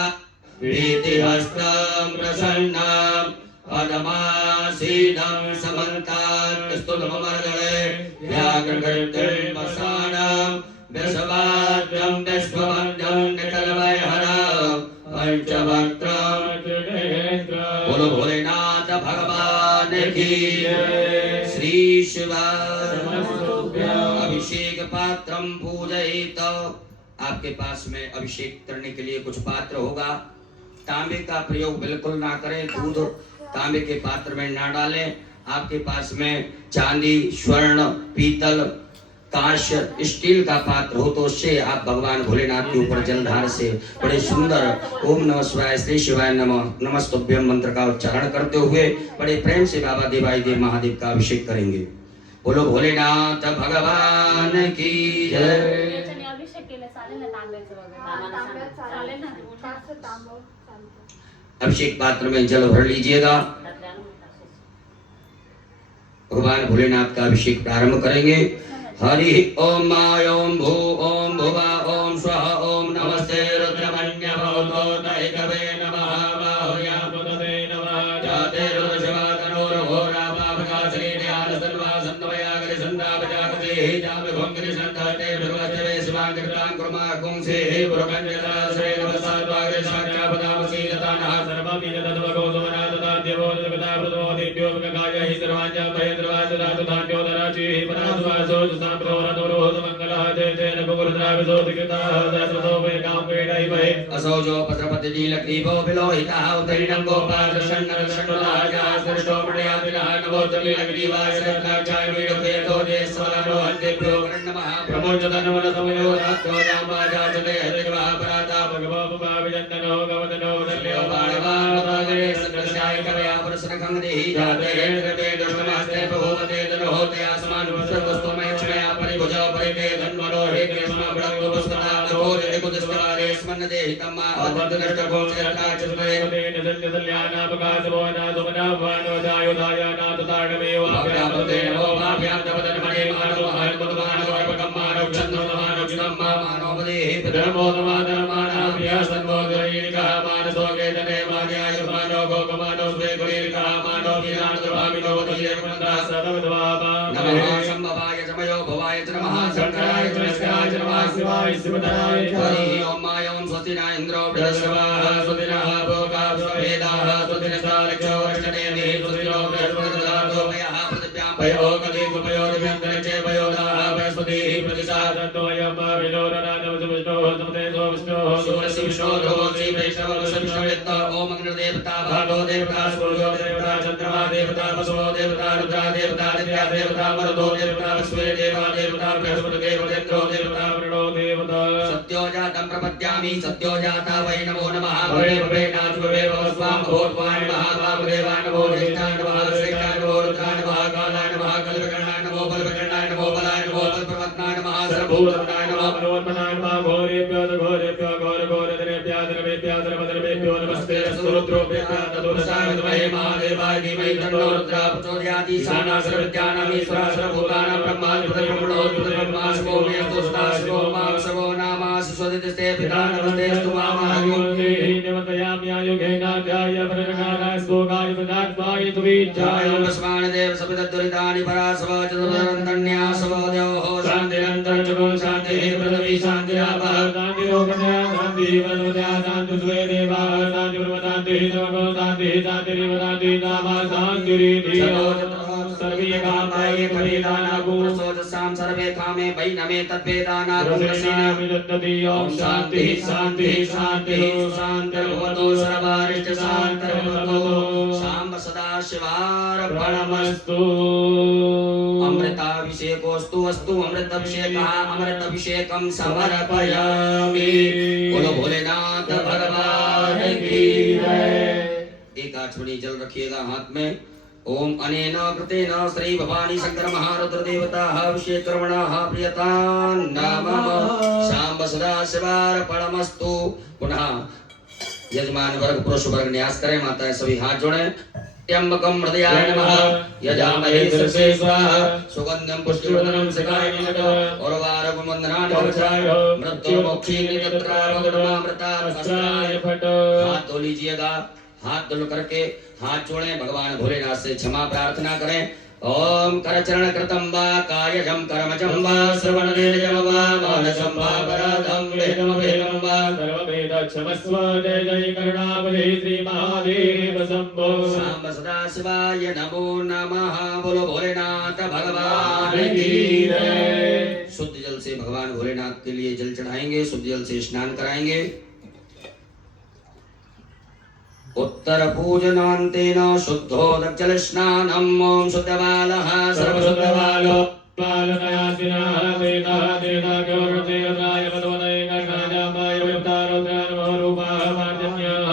भीतिहस्तं प्रसन्नां पद्मासीनं समन्तात् स्तुतमर्दने व्याघ्रकृतिं वसानां विश्ववाद्यं विश्ववन्द्यं निकलवैहरं पंचवक्त्रं। बोलो भोलेनाथ भगवान की जय। श्री शिवाय अभिषेक पात्रं पूजयित। आपके पास में अभिषेक करने के लिए कुछ पात्र होगा। तांबे का प्रयोग बिल्कुल ना करें, दूध तांबे के पात्र में ना डालें। आपके पास में चांदी, स्वर्ण, पीतल, कांस्य, स्टील का पात्र हो तो उससे आप भगवान भोलेनाथ के ऊपर जलधार से बड़े सुंदर ओम नमः शिवाय श्री शिवाय नमः नमस्तुभ्यं मंत्र का उच्चारण करते हुए बड़े प्रेम से बाबा देवाधिदेव महादेव का अभिषेक करेंगे। बोलो भोलेनाथ भगवान की जय। अभिषेक पात्र में जल भर लीजिएगा। भगवान भोलेनाथ का अभिषेक प्रारंभ करेंगे। हरि ओम ओम भू ओम भुवा ओम स्वः ओम नमस्ते रुद्रमन्य भवतो दैकवे नमः बाहुया पुतते नमः जाते रुद्रशिवा तनोर्घोरा पापकासने ध्यान सर्वा संतमयागरि संतापजागते हे जामे भंगरि संताते भगवते शिवांकृतां कुर्मा कुंसे हे पुरकंजला श्री नमस्ताद्वाग्रे साक्षापदामसी ततानः सर्वमिद तद्वगो सुमनातदाद्यवो जगता प्रदोदिभ्यो भगगाय हि सर्वाञ्च भयद्रवाचदातुधान्योदराचि हि परासुवासो असौ जो पत्रपति नीलग्रीवो विलोहितः उदरिणं गोपाल षण्णरषण्णुलाजा सृष्टो मणयादिनः नमो नीलग्रीवाय रत्नाक्षाय वीडुकेतो देशवानो हन्तेभ्यो नमः प्रमोचतनवनसमयो रात्रो जाम्बाजाचते हरिर्वः पराता भगवो विजन्तनो गवदनो दल्यो बाणवादागरे सन्दस्याय कवया पुरुषरखं देहि जाते हेन्द्रवे दुष्टमास्ते प्रभोवते दनोते आसमान पुष्पस्तमय क्षमया परिभुजो परिते धन्वनो हे कृष्ण ब्रह्म पुष्पता अघोरे कुदस्तवारे स्मन्न देहि तम्मा अवदनष्टको चरणाचतुरे निदल्यदल्यानापकाशवोना सुमनावानो दायोदायानाथ ताडमेव अभ्यापते नमो भाभ्यां तवदन्मणे मानो हरपदमानो अपकम्मानो चन्द्रमानो चिदम्मा मानोपदेहि धर्मो नमाधर्माणाभ्यः सन्मोदरीरिकः मानसो वेदने मान्याय मानो गोकमानो स्वेकुरीरिकः मानो वीरानुभाविनो वदीयमन्त्रः सर्वद्वापा नमः शम्भवाय जमयो भवाय च नमः शङ्कराय च नमस्काराय च नमः शिवाय शिवतराय च हरि ओम माय ओम स्वस्ति न इन्द्रो बृहस्पतिः स्वस्ति नः भोगा वेदाः स्वस्ति नस्तारक्षो अष्टनेमिः स्वस्ति नो बृहस्पतिर्दधातु मयः पृथिव्यां पयो कलियुगपयो दिव्यन्तरिक्षे पयोदाः बृहस्पतिः प्रतिसादतो यम विनोरनादं विष्णोः तमतेजो विष्णोः शिवस्य विष्णोः श्री वैष्णवस्य विष्णुवेत्त ओम अग्निदेवता भागो देवता सूर्यो देवता चन्द्रमा देवता वसो देवता रुद्रा देवता दिव्या देवता मरुतो देवता विश्वे देवा देवता बृहस्पति देवतेन्द्रो देवता वरुणो देवता सत्यो जातं प्रपद्यामि सत्यो जाता वै नमो नमः भवे भवे नाथ भवे भवस्वाम भूत्वान् महाभावदेवान् नमो ज्येष्ठान् नमः श्रेष्ठान् नमो रुद्रान् नमः कालान् नमः कल्पकर्णान् नमो बलवचनाय नमो बलाय नमो बलप्रवत्नाय नमः सर्वभूतमनाय नमः मनोन्मनाय नमः घोरेभ्यो घोरेभ्यो सर्वद्रवेभ्यो नमस्ते स्तोत्रोभ्यः तदुरसाय विद्महे महादेवाय धीमहि तन्नो रुद्रः प्रचोदयात् ईशाना सर्वविद्यानां ईश्वरः सर्वभूतानां ब्रह्माधिपतिः ब्रह्मणोऽधिपतिः शिवो मे स्तुष्टा शिवो मां शिवो नामासि स्वदिते पिता नमस्ते स्तु मामायुगे देवतयाम्यायुगेनाध्याय परनकाराय स्तोकाय पदात्माय तुविज्जाय वस्मान् देव सपितद्दुरितानि परासव चतुर्वरन्दन्यासव देवो शान्तिरन्तरचको शान्तिः पृथिवी शान्तिरापः शान्तिरोगणया शान्तिः वनवत्या शान्तिस्वे देवाः शान्तिर्वशान्तिः सर्वगो शान्तिः शान्तिरेव शान्तिः नामा शान्तिरिधियो सर्वीयकामाय फलिदानागुणसोजसां सर्वे कामे वैनमे तद्वेदानागुणसेनामिदत्तति ॐ शान्तिः शान्तिः शान्तिः शान्तिर्भवतु सर्वारिष्टशान्तिर्भवतु शाम्ब सदा शिवार्पणमस्तु अमृताभिषेकोस्तु अस्तु अमृताभिषेकः अमृताभिषेकं समर्पयामि बोलो भोलेनाथ भगवान की जय। एक आचमनी जल रखिएगा हाथ में। ओम अनेन कृतेन श्री भवानी शंकर महारुद्र देवताः अभिषेकर्मणः प्रियतां नमः शाम्ब सदा शिवार्पणमस्तु। पुनः यजमान वर्ग पुरुष वर्ग न्यास करें, माताएं सभी हाथ जोड़ें। त्र्यंबकं हृदयाय नमः यजामहे सुरसे स्वाहा सुगंधं पुष्टिवर्धनं शिखाय नमः उर्वारुकं वन्दनानि कवचाय मृत्युमोक्षीणि तत्रावगमनामृतावस्त्राय फट। हाथ धो लीजिएगा। हाथ धुल करके हाथ जोड़ें, भगवान भोलेनाथ से क्षमा प्रार्थना करें। ओम करचरण कृतं वा कायजं कर्मजं वा श्रवणनेत्रं वा मानसं वा पराधं वेदमवेदं वा सर्ववेद क्षमस्व जय जय करुणावधे श्री महादेव शंभो। शाम्ब सदा शिवाय नमो नमः। बोलो भोलेनाथ भगवान की जय। शुद्ध जल से भगवान भोलेनाथ के लिए जल चढ़ाएंगे, शुद्ध जल से स्नान कराएंगे। उत्तर पूजनान्तेन शुद्धोदकजल स्नानम् ओम शुद्धबालः सर्वशुद्धबालो बालकयासिनः देवः देवः गौरवदेवताय पदवदय गणाजामाय विवतारोद्राय नमः रूपाः मार्जन्यः।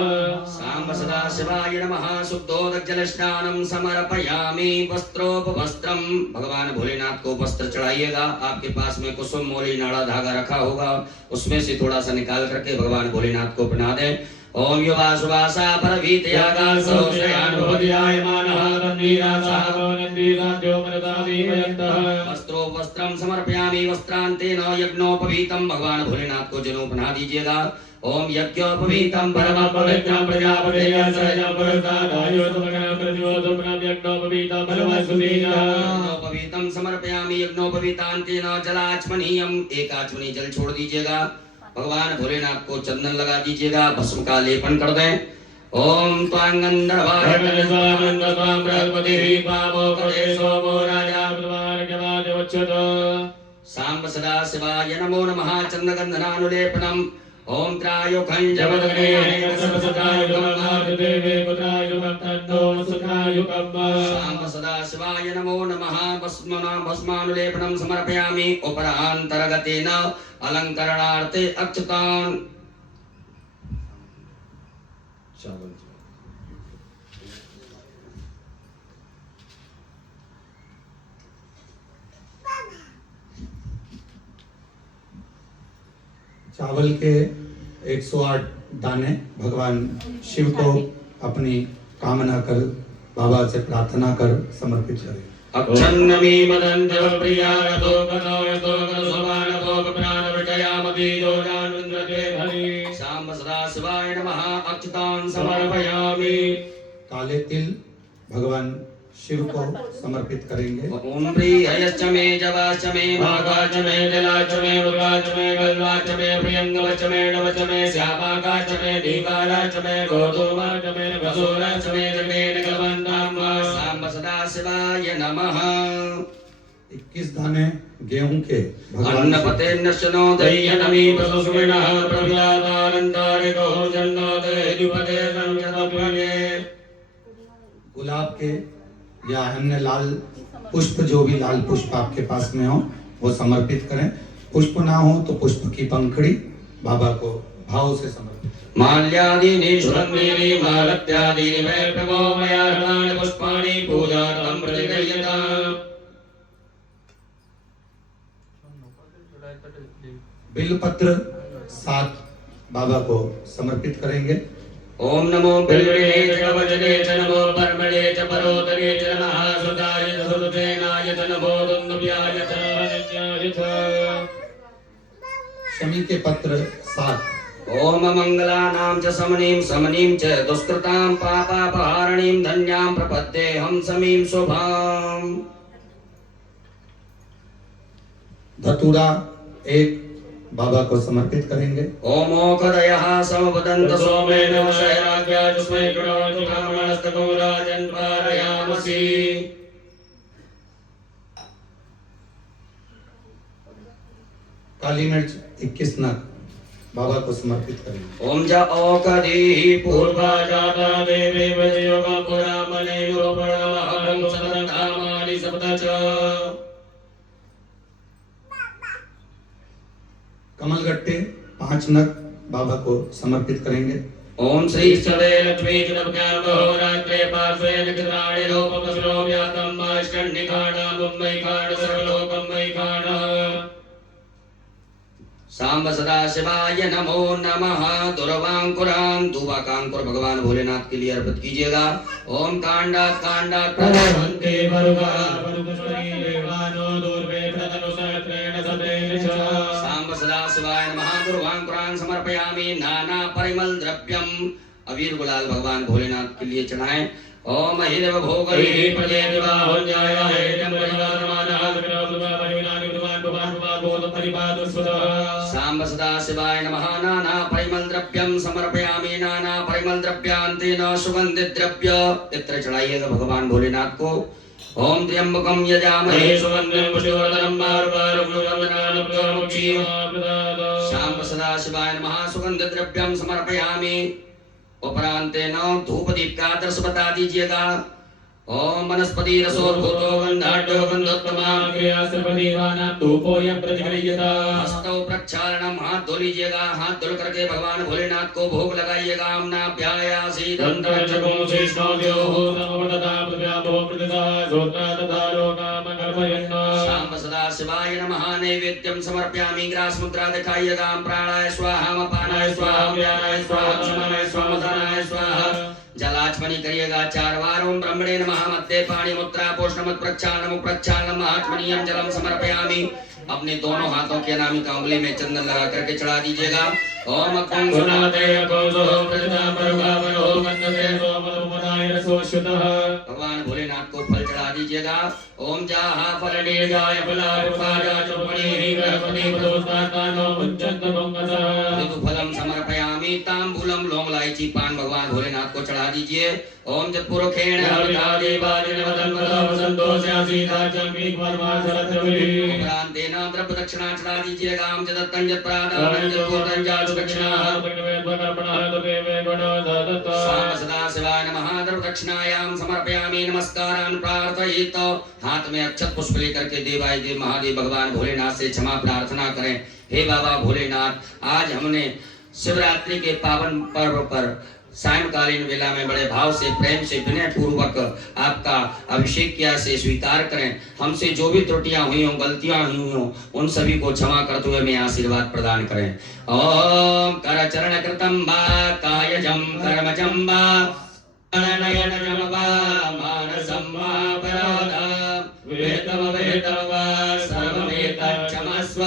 शाम्ब सदा शिवाय नमः। शुद्धोदकजल स्नानं समर्पयामि। वस्त्रोपवस्त्रं भगवान भोलेनाथ को वस्त्र चढ़ाइएगा। आपके पास में कुसुम मोली नाड़ा धागा रखा होगा, उसमें से थोड़ा सा निकाल करके भगवान भोलेनाथ को पहना दें। ओम युवा सुवासा परवीतयागासो श्रेयानुभवत्यायमानः तन्वीरासाहो नन्दीराज्यो मनदादीमयन्तः। वस्त्रो वस्त्रं समर्पयामि। वस्त्रान्तेन यज्ञोपवीतं भगवान भोलेनाथ को जनेऊ पहना दीजिएगा। ओम यज्ञोपवीतं परमं पवित्रं प्रजापतेय सहजं पुरुषादायो तुमगणं प्रतिवोदुम्नं यज्ञोपवीतं परमस्तुतीयः। यज्ञोपवीतं समर्पयामि। यज्ञोपवीतान्तेन जलाचमनीयम्। एक आचमनी जल छोड़ दीजिएगा। भगवान भोलेनाथ को चंदन लगा दीजिएगा, भस्म का लेपन कर दें। ओम त्वांगंधर्वाय नमः बृहस्पतिः पावो कलेशो वो राजा भगवान के बाद उच्चत। शाम्ब सदा शिवाय नमो नमः। चंदगंधनानुलेपनम् ओम त्रायुखं जगदग्ने सर्वसुखायुगं देवे पुत्रायुगं तन्नो सुखायुगं। शाम्ब सदा शिवाय नमो नमः। भस्मानुलेपनं समर्पयामि। उपरान्तर्गतेन अलंकरणार्थे अक्षतान् चावल के 108 दाने भगवान शिव को अपनी कामना कर, बाबा से प्रार्थना कर समर्पित करें। अक्षन्नमी मदन्तो प्रियाय तो कनोय तो कनसमान तो प्राण विजयामति जो जानन्द्रते हरि। शाम्ब सदा शिवाय नमः। अक्षतान् समर्पयामि। काले तिल भगवान शिव को समर्पित करेंगे। ओम प्रियश्च मे जवाश्च मे भागाश्च मे जलाश्च मे मृगाश्च मे गल्वाश्च मे प्रियंगवश्च मे नवश्च मे श्यामाकाश्च मे दीपालाश्च मे गोधूमाश्च मे वसुराश्च मे जगेन कलवन्तां। शाम्ब सदा शिवाय नमः। 21 दाने गेहूं के अन्नपते नशनो दय्यनमी पशुस्विनः प्रभुलादानन्दारिको जन्नो देहिपते संयतपने। गुलाब के या अन्य लाल पुष्प, जो भी लाल पुष्प आपके पास में हो वो समर्पित करें। पुष्प ना हो तो पुष्प की पंखड़ी बाबा को भाव से समर्पित करें। माल्यादीनि सुगन्धीनि मालत्यादीनि मे प्रभो मया हृतानि पुष्पाणि पूजार्थं प्रतिगृह्यताम्। बिलपत्र 7 बाबा को समर्पित करेंगे। ओम नमो बिल्वे च कवचने च नमो परमणे च परोदरे च नमः सुताय च सुलसेनाय च नमो दुन्दुभ्याय च अन्याय च शमी के पत्र 7 ओम मंगलानां च समनीं च दुष्कृतां पापापहारणीं धन्यां प्रपद्येऽहं समीं शुभाम्। धतूरा 1 बाबा को समर्पित करेंगे। ओम ओखदयः समवदन्त सोमेन शैराज्ञा जुस्मै करोतु कामस्तको राजन् पारयामसि। काली मिर्च 21 नग बाबा को समर्पित करेंगे। ओम ज ओखदीः पूर्वा जाता देवी वजयोग पुरामणे योपणमहं सदकामानि सप्त च। कमलगट्टे 5 नग बाबा को समर्पित करेंगे। ओम श्री चले लक्ष्मी जलभ्यामो रात्रे पार्श्वे निकटाणि रूपमसुरो व्यातं माष्टन्निकाणा मुम्बैकाण सर्वलोकम्बैकाण। सांब सदा शिवाय नमो नमः। दुर्वांकुरान दुवाकांकुर भगवान भोलेनाथ के लिए अर्पित कीजिएगा। ओम कांडा कांडा प्रभवन्ते वरुगा वरुगुष्मरी देवानो दूर्वे प्रतनुसहस्रेण सतेन च। सांब सदा शिवाय नमः। दुर्वांकुरान समर्पयामि नाना परिमल द्रव्यम। अबीर गुलाल भगवान भोलेनाथ के लिए चढ़ाएं। ओम हिरव भोगै प्रजे विवाहो न्याय है जमरिवारमानः विनोदुमा परिविनानि विद्वान् भगवान् भगवतो परिपादुस्वतः। सांब सदा शिवाय नमः। नाना परिमल द्रव्यम समर्पयामि नाना परिमल द्रव्यांतेन सुगंधित द्रव्य इत्र चढ़ाइएगा भगवान भोलेनाथ को। ओम त्र्यंबकम यजामहे सुगन्धिं पुष्टिवर्धनं वारुवारुगुणवन्दनानं प्रमुक्षीमाप्रदाद। सांब सदा शिवाय नमः। सुगंधित द्रव्यम समर्पयामि। उपरांतेन धूप दीप का दर्श बता दीजिएगा। ओम वनस्पति रसोद्भूतो गन्धाढ्यो गन्धोत्तमा क्रियास्त्रपदीवानां धूपोऽयं प्रतिगृह्यता। हस्तौ प्रक्षालनम हाथ धो लीजिएगा। हाथ धुल करके भगवान भोलेनाथ को भोग लगाइएगा। आम्नाभ्यायासी दन्तरक्षकों शेषनाभ्योः समवदता प्रत्याभो प्रतिदा श्रोत्रा तथा लोकामकल्पयन्ना। सांब सदा शिवाय नमः। नैवेद्यम समर्पयामि। ग्रास मुद्रा दिखाइएगा। प्राणाय स्वाहा अपानाय स्वाहा व्यानाय स्वाहा क्षमानाय स्वाहा मधानाय स्वाहा। जलाचमनी करिएगा 4 बार। ओम ब्रह्मणे नमः। मध्य पाणी मुद्रा पोषणमत प्रक्षालनम प्रक्षालनम आत्मनियम जलम समर्पयामि। अपने दोनों हाथों के अनामिका उंगली में चंदन लगा करके चढ़ा दीजिएगा। ओम अक्कं सुनाते अकोसो प्रजता परभावनो वन्दते सोमदुमनाय रसोश्रुतः। भगवान भोलेनाथ को फल चढ़ा दीजिएगा। ओम जाहा फलनीर्जाय फलारूपाय चोपणीः गणपति पदोस्तानो मुञ्चन्त मंगसः। ऋतुफलम समर्पयामि। तांबूलम लौंग इलायची पान भगवान भोलेनाथ को चढ़ा दीजिए। ओम जपुरुखेण उपरांतेन द्रव्य दक्षिणा चढ़ा दीजिएगा। ओम जदत्तं जत्प्रादानं जत्पूर्तं जातु दक्षिणाः। सांब सदा शिवाय नमः। द्रव्य दक्षिणायां समर्पयामि। नमस्कारान् प्रार्थयित। हाथ में अक्षत पुष्प लेकर के देवाय देव महादेव भगवान भोलेनाथ से क्षमा प्रार्थना करें। हे बाबा भोलेनाथ, आज हमने शिवरात्रि के पावन पर्व पर सायंकालीन वेला में बड़े भाव से प्रेम से विनय पूर्वक आपका अभिषेक किया से स्वीकार करें। हमसे जो भी त्रुटियां हुई हों, गलतियां हुई हों, उन सभी को क्षमा करते हुए मैं आशीर्वाद प्रदान करें। ओम कर चरण कृतम वा कायजम कर्मजम वा नयनजम वा मानसम वा पराधा वेदम वेदम वा सर्वमेतत् क्षमस्व।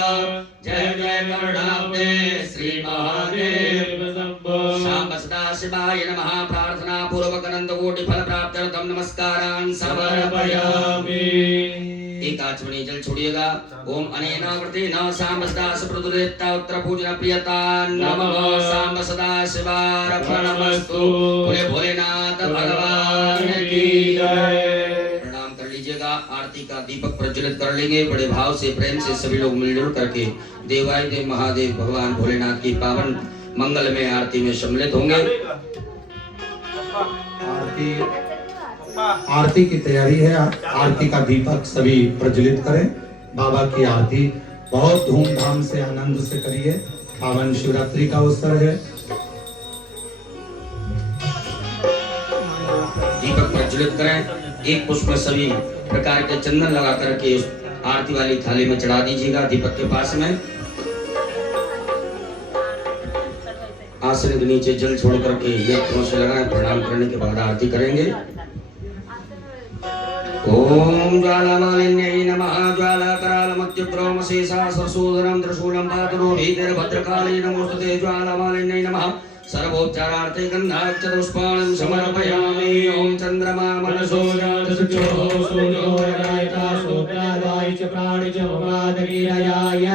जय जय करुणाब्धे श्री महादेव शंभो। सांब सदा शिवाय नमः। प्रार्थना पूर्वक अनंत कोटि फल प्राप्त्यर्थम नमस्कारान् समर्पयामि। एक आचमनी जल छोड़िएगा। ओम अनेन व्रतेन सांब सदा सुप्रदुरेत्ता उत्तर पूजन प्रियता नमः। सांब सदा शिवार्पणमस्तु। बोले भोलेनाथ भगवान की जय। प्रणाम कर लीजिएगा। आरती का दीपक प्रज्वलित कर लेंगे। बड़े भाव से प्रेम से सभी लोग मिलजुल करके देवाय देव महादेव भगवान भोलेनाथ की पावन मंगल में आरती में सम्मिलित होंगे। आरती की तैयारी है। आरती का दीपक सभी प्रज्वलित करें। बाबा की आरती बहुत धूमधाम से आनंद से करिए। पावन शिवरात्रि का अवसर है। दीपक प्रज्वलित करें। एक पुष्प में सभी प्रकार के चंदन लगा करके उस आरती वाली थाली में चढ़ा दीजिएगा दीपक के पास में। आसन के नीचे जल छोड़ करके नेत्रों से लगाएं। प्रणाम करने के बाद आरती करेंगे। ओम ज्वालामालिन्यै नमः। ज्वालाकरालमत्युग्रोमशेषा सरसूदरं त्रिशूलं पातुरो भीतिर्भद्रकाली नमोस्तुते। ज्वालामालिन्यै नमः। सर्वोपचारार्थे गन्धाक्षतपुष्पाणं समर्पयामि। ओम चन्द्रमा मनसो जातसुचो सूर्योदयायता सूत्रादाय च प्राणि च ममादगिरयाय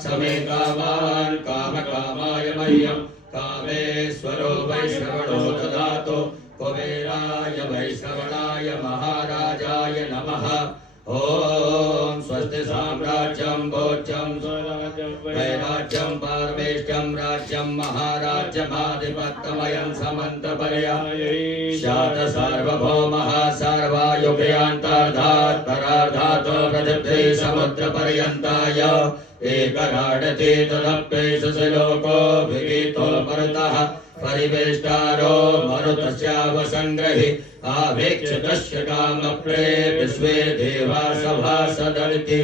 समे कामान् कामकामाय मह्यं कामेश्वरो वैश्रवणो ददातु कुबेराय वैश्रवणाय महाराजाय नमः। ओम स्वस्ति साम्राज्यं भोज्यं वैराज्यं पारमेष्ट्यं राज्यं महाराज्यमाधिपत्यमयं समन्तपर्यायै शात सार्वभौमः सर्वायुगयान्तार्धात् परार्धात् प्रजप्ते समुद्रपर्यन्ताय एकराडते तदप्येष लोको विगीतो मरुतः परिवेष्टारो मरुतस्यावसंग्रहि आवेक्षतस्य कामप्रे विश्वे देवा सभासदन्ति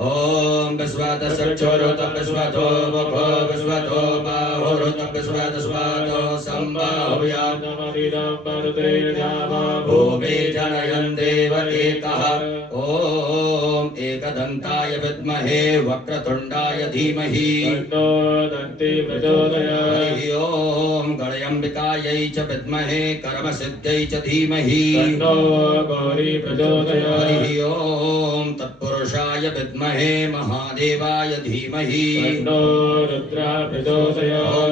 ॐ विश्वातसक्षोरुतं विश्वतो मुखो विश्वतो बाहुरुतं विश्वातस्वातो सम्बाहुयात् भूमि जनयन् देव एकः ॐ एकदन्ताय विद्महे वक्रतुण्डाय धीमहि हरि ओम गणयम्बिकायै च विद्महे कर्मसिद्ध्यै च धीमहि हरि ओम तत्पुरुषाय विद्महे महादेवाय धीमहि ओम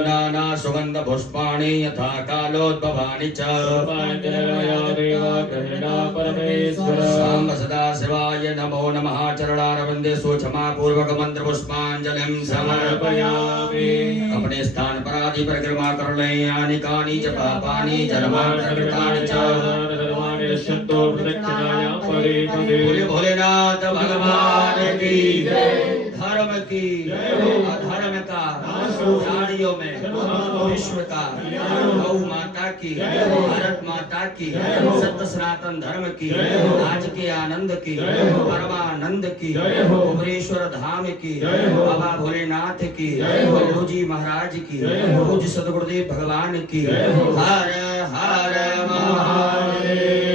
नाना सुगंध पुष्पाणि यथा कालोद्भवानि च सांब सदा शिवाय नमो नमः चरणारविंदे क्षमा पूर्वक मंत्र पुष्पांजलिं समर्पयामि। अपने स्थान पर आदि परिक्रमा कर ले यानि कानि च पापानि जन्मांतरितानि च बोले भोलेनाथ भगवान की धर्म की अधर्म का प्राणियों में विश्व का गौ माता की भारत माता की सत्य सनातन धर्म की आज के आनंद की परमानंद की भुवनेश्वर धाम की बाबा भोलेनाथ की बल्लू जी महाराज की पूज्य सदगुरुदेव भगवान की हर हर महादेव।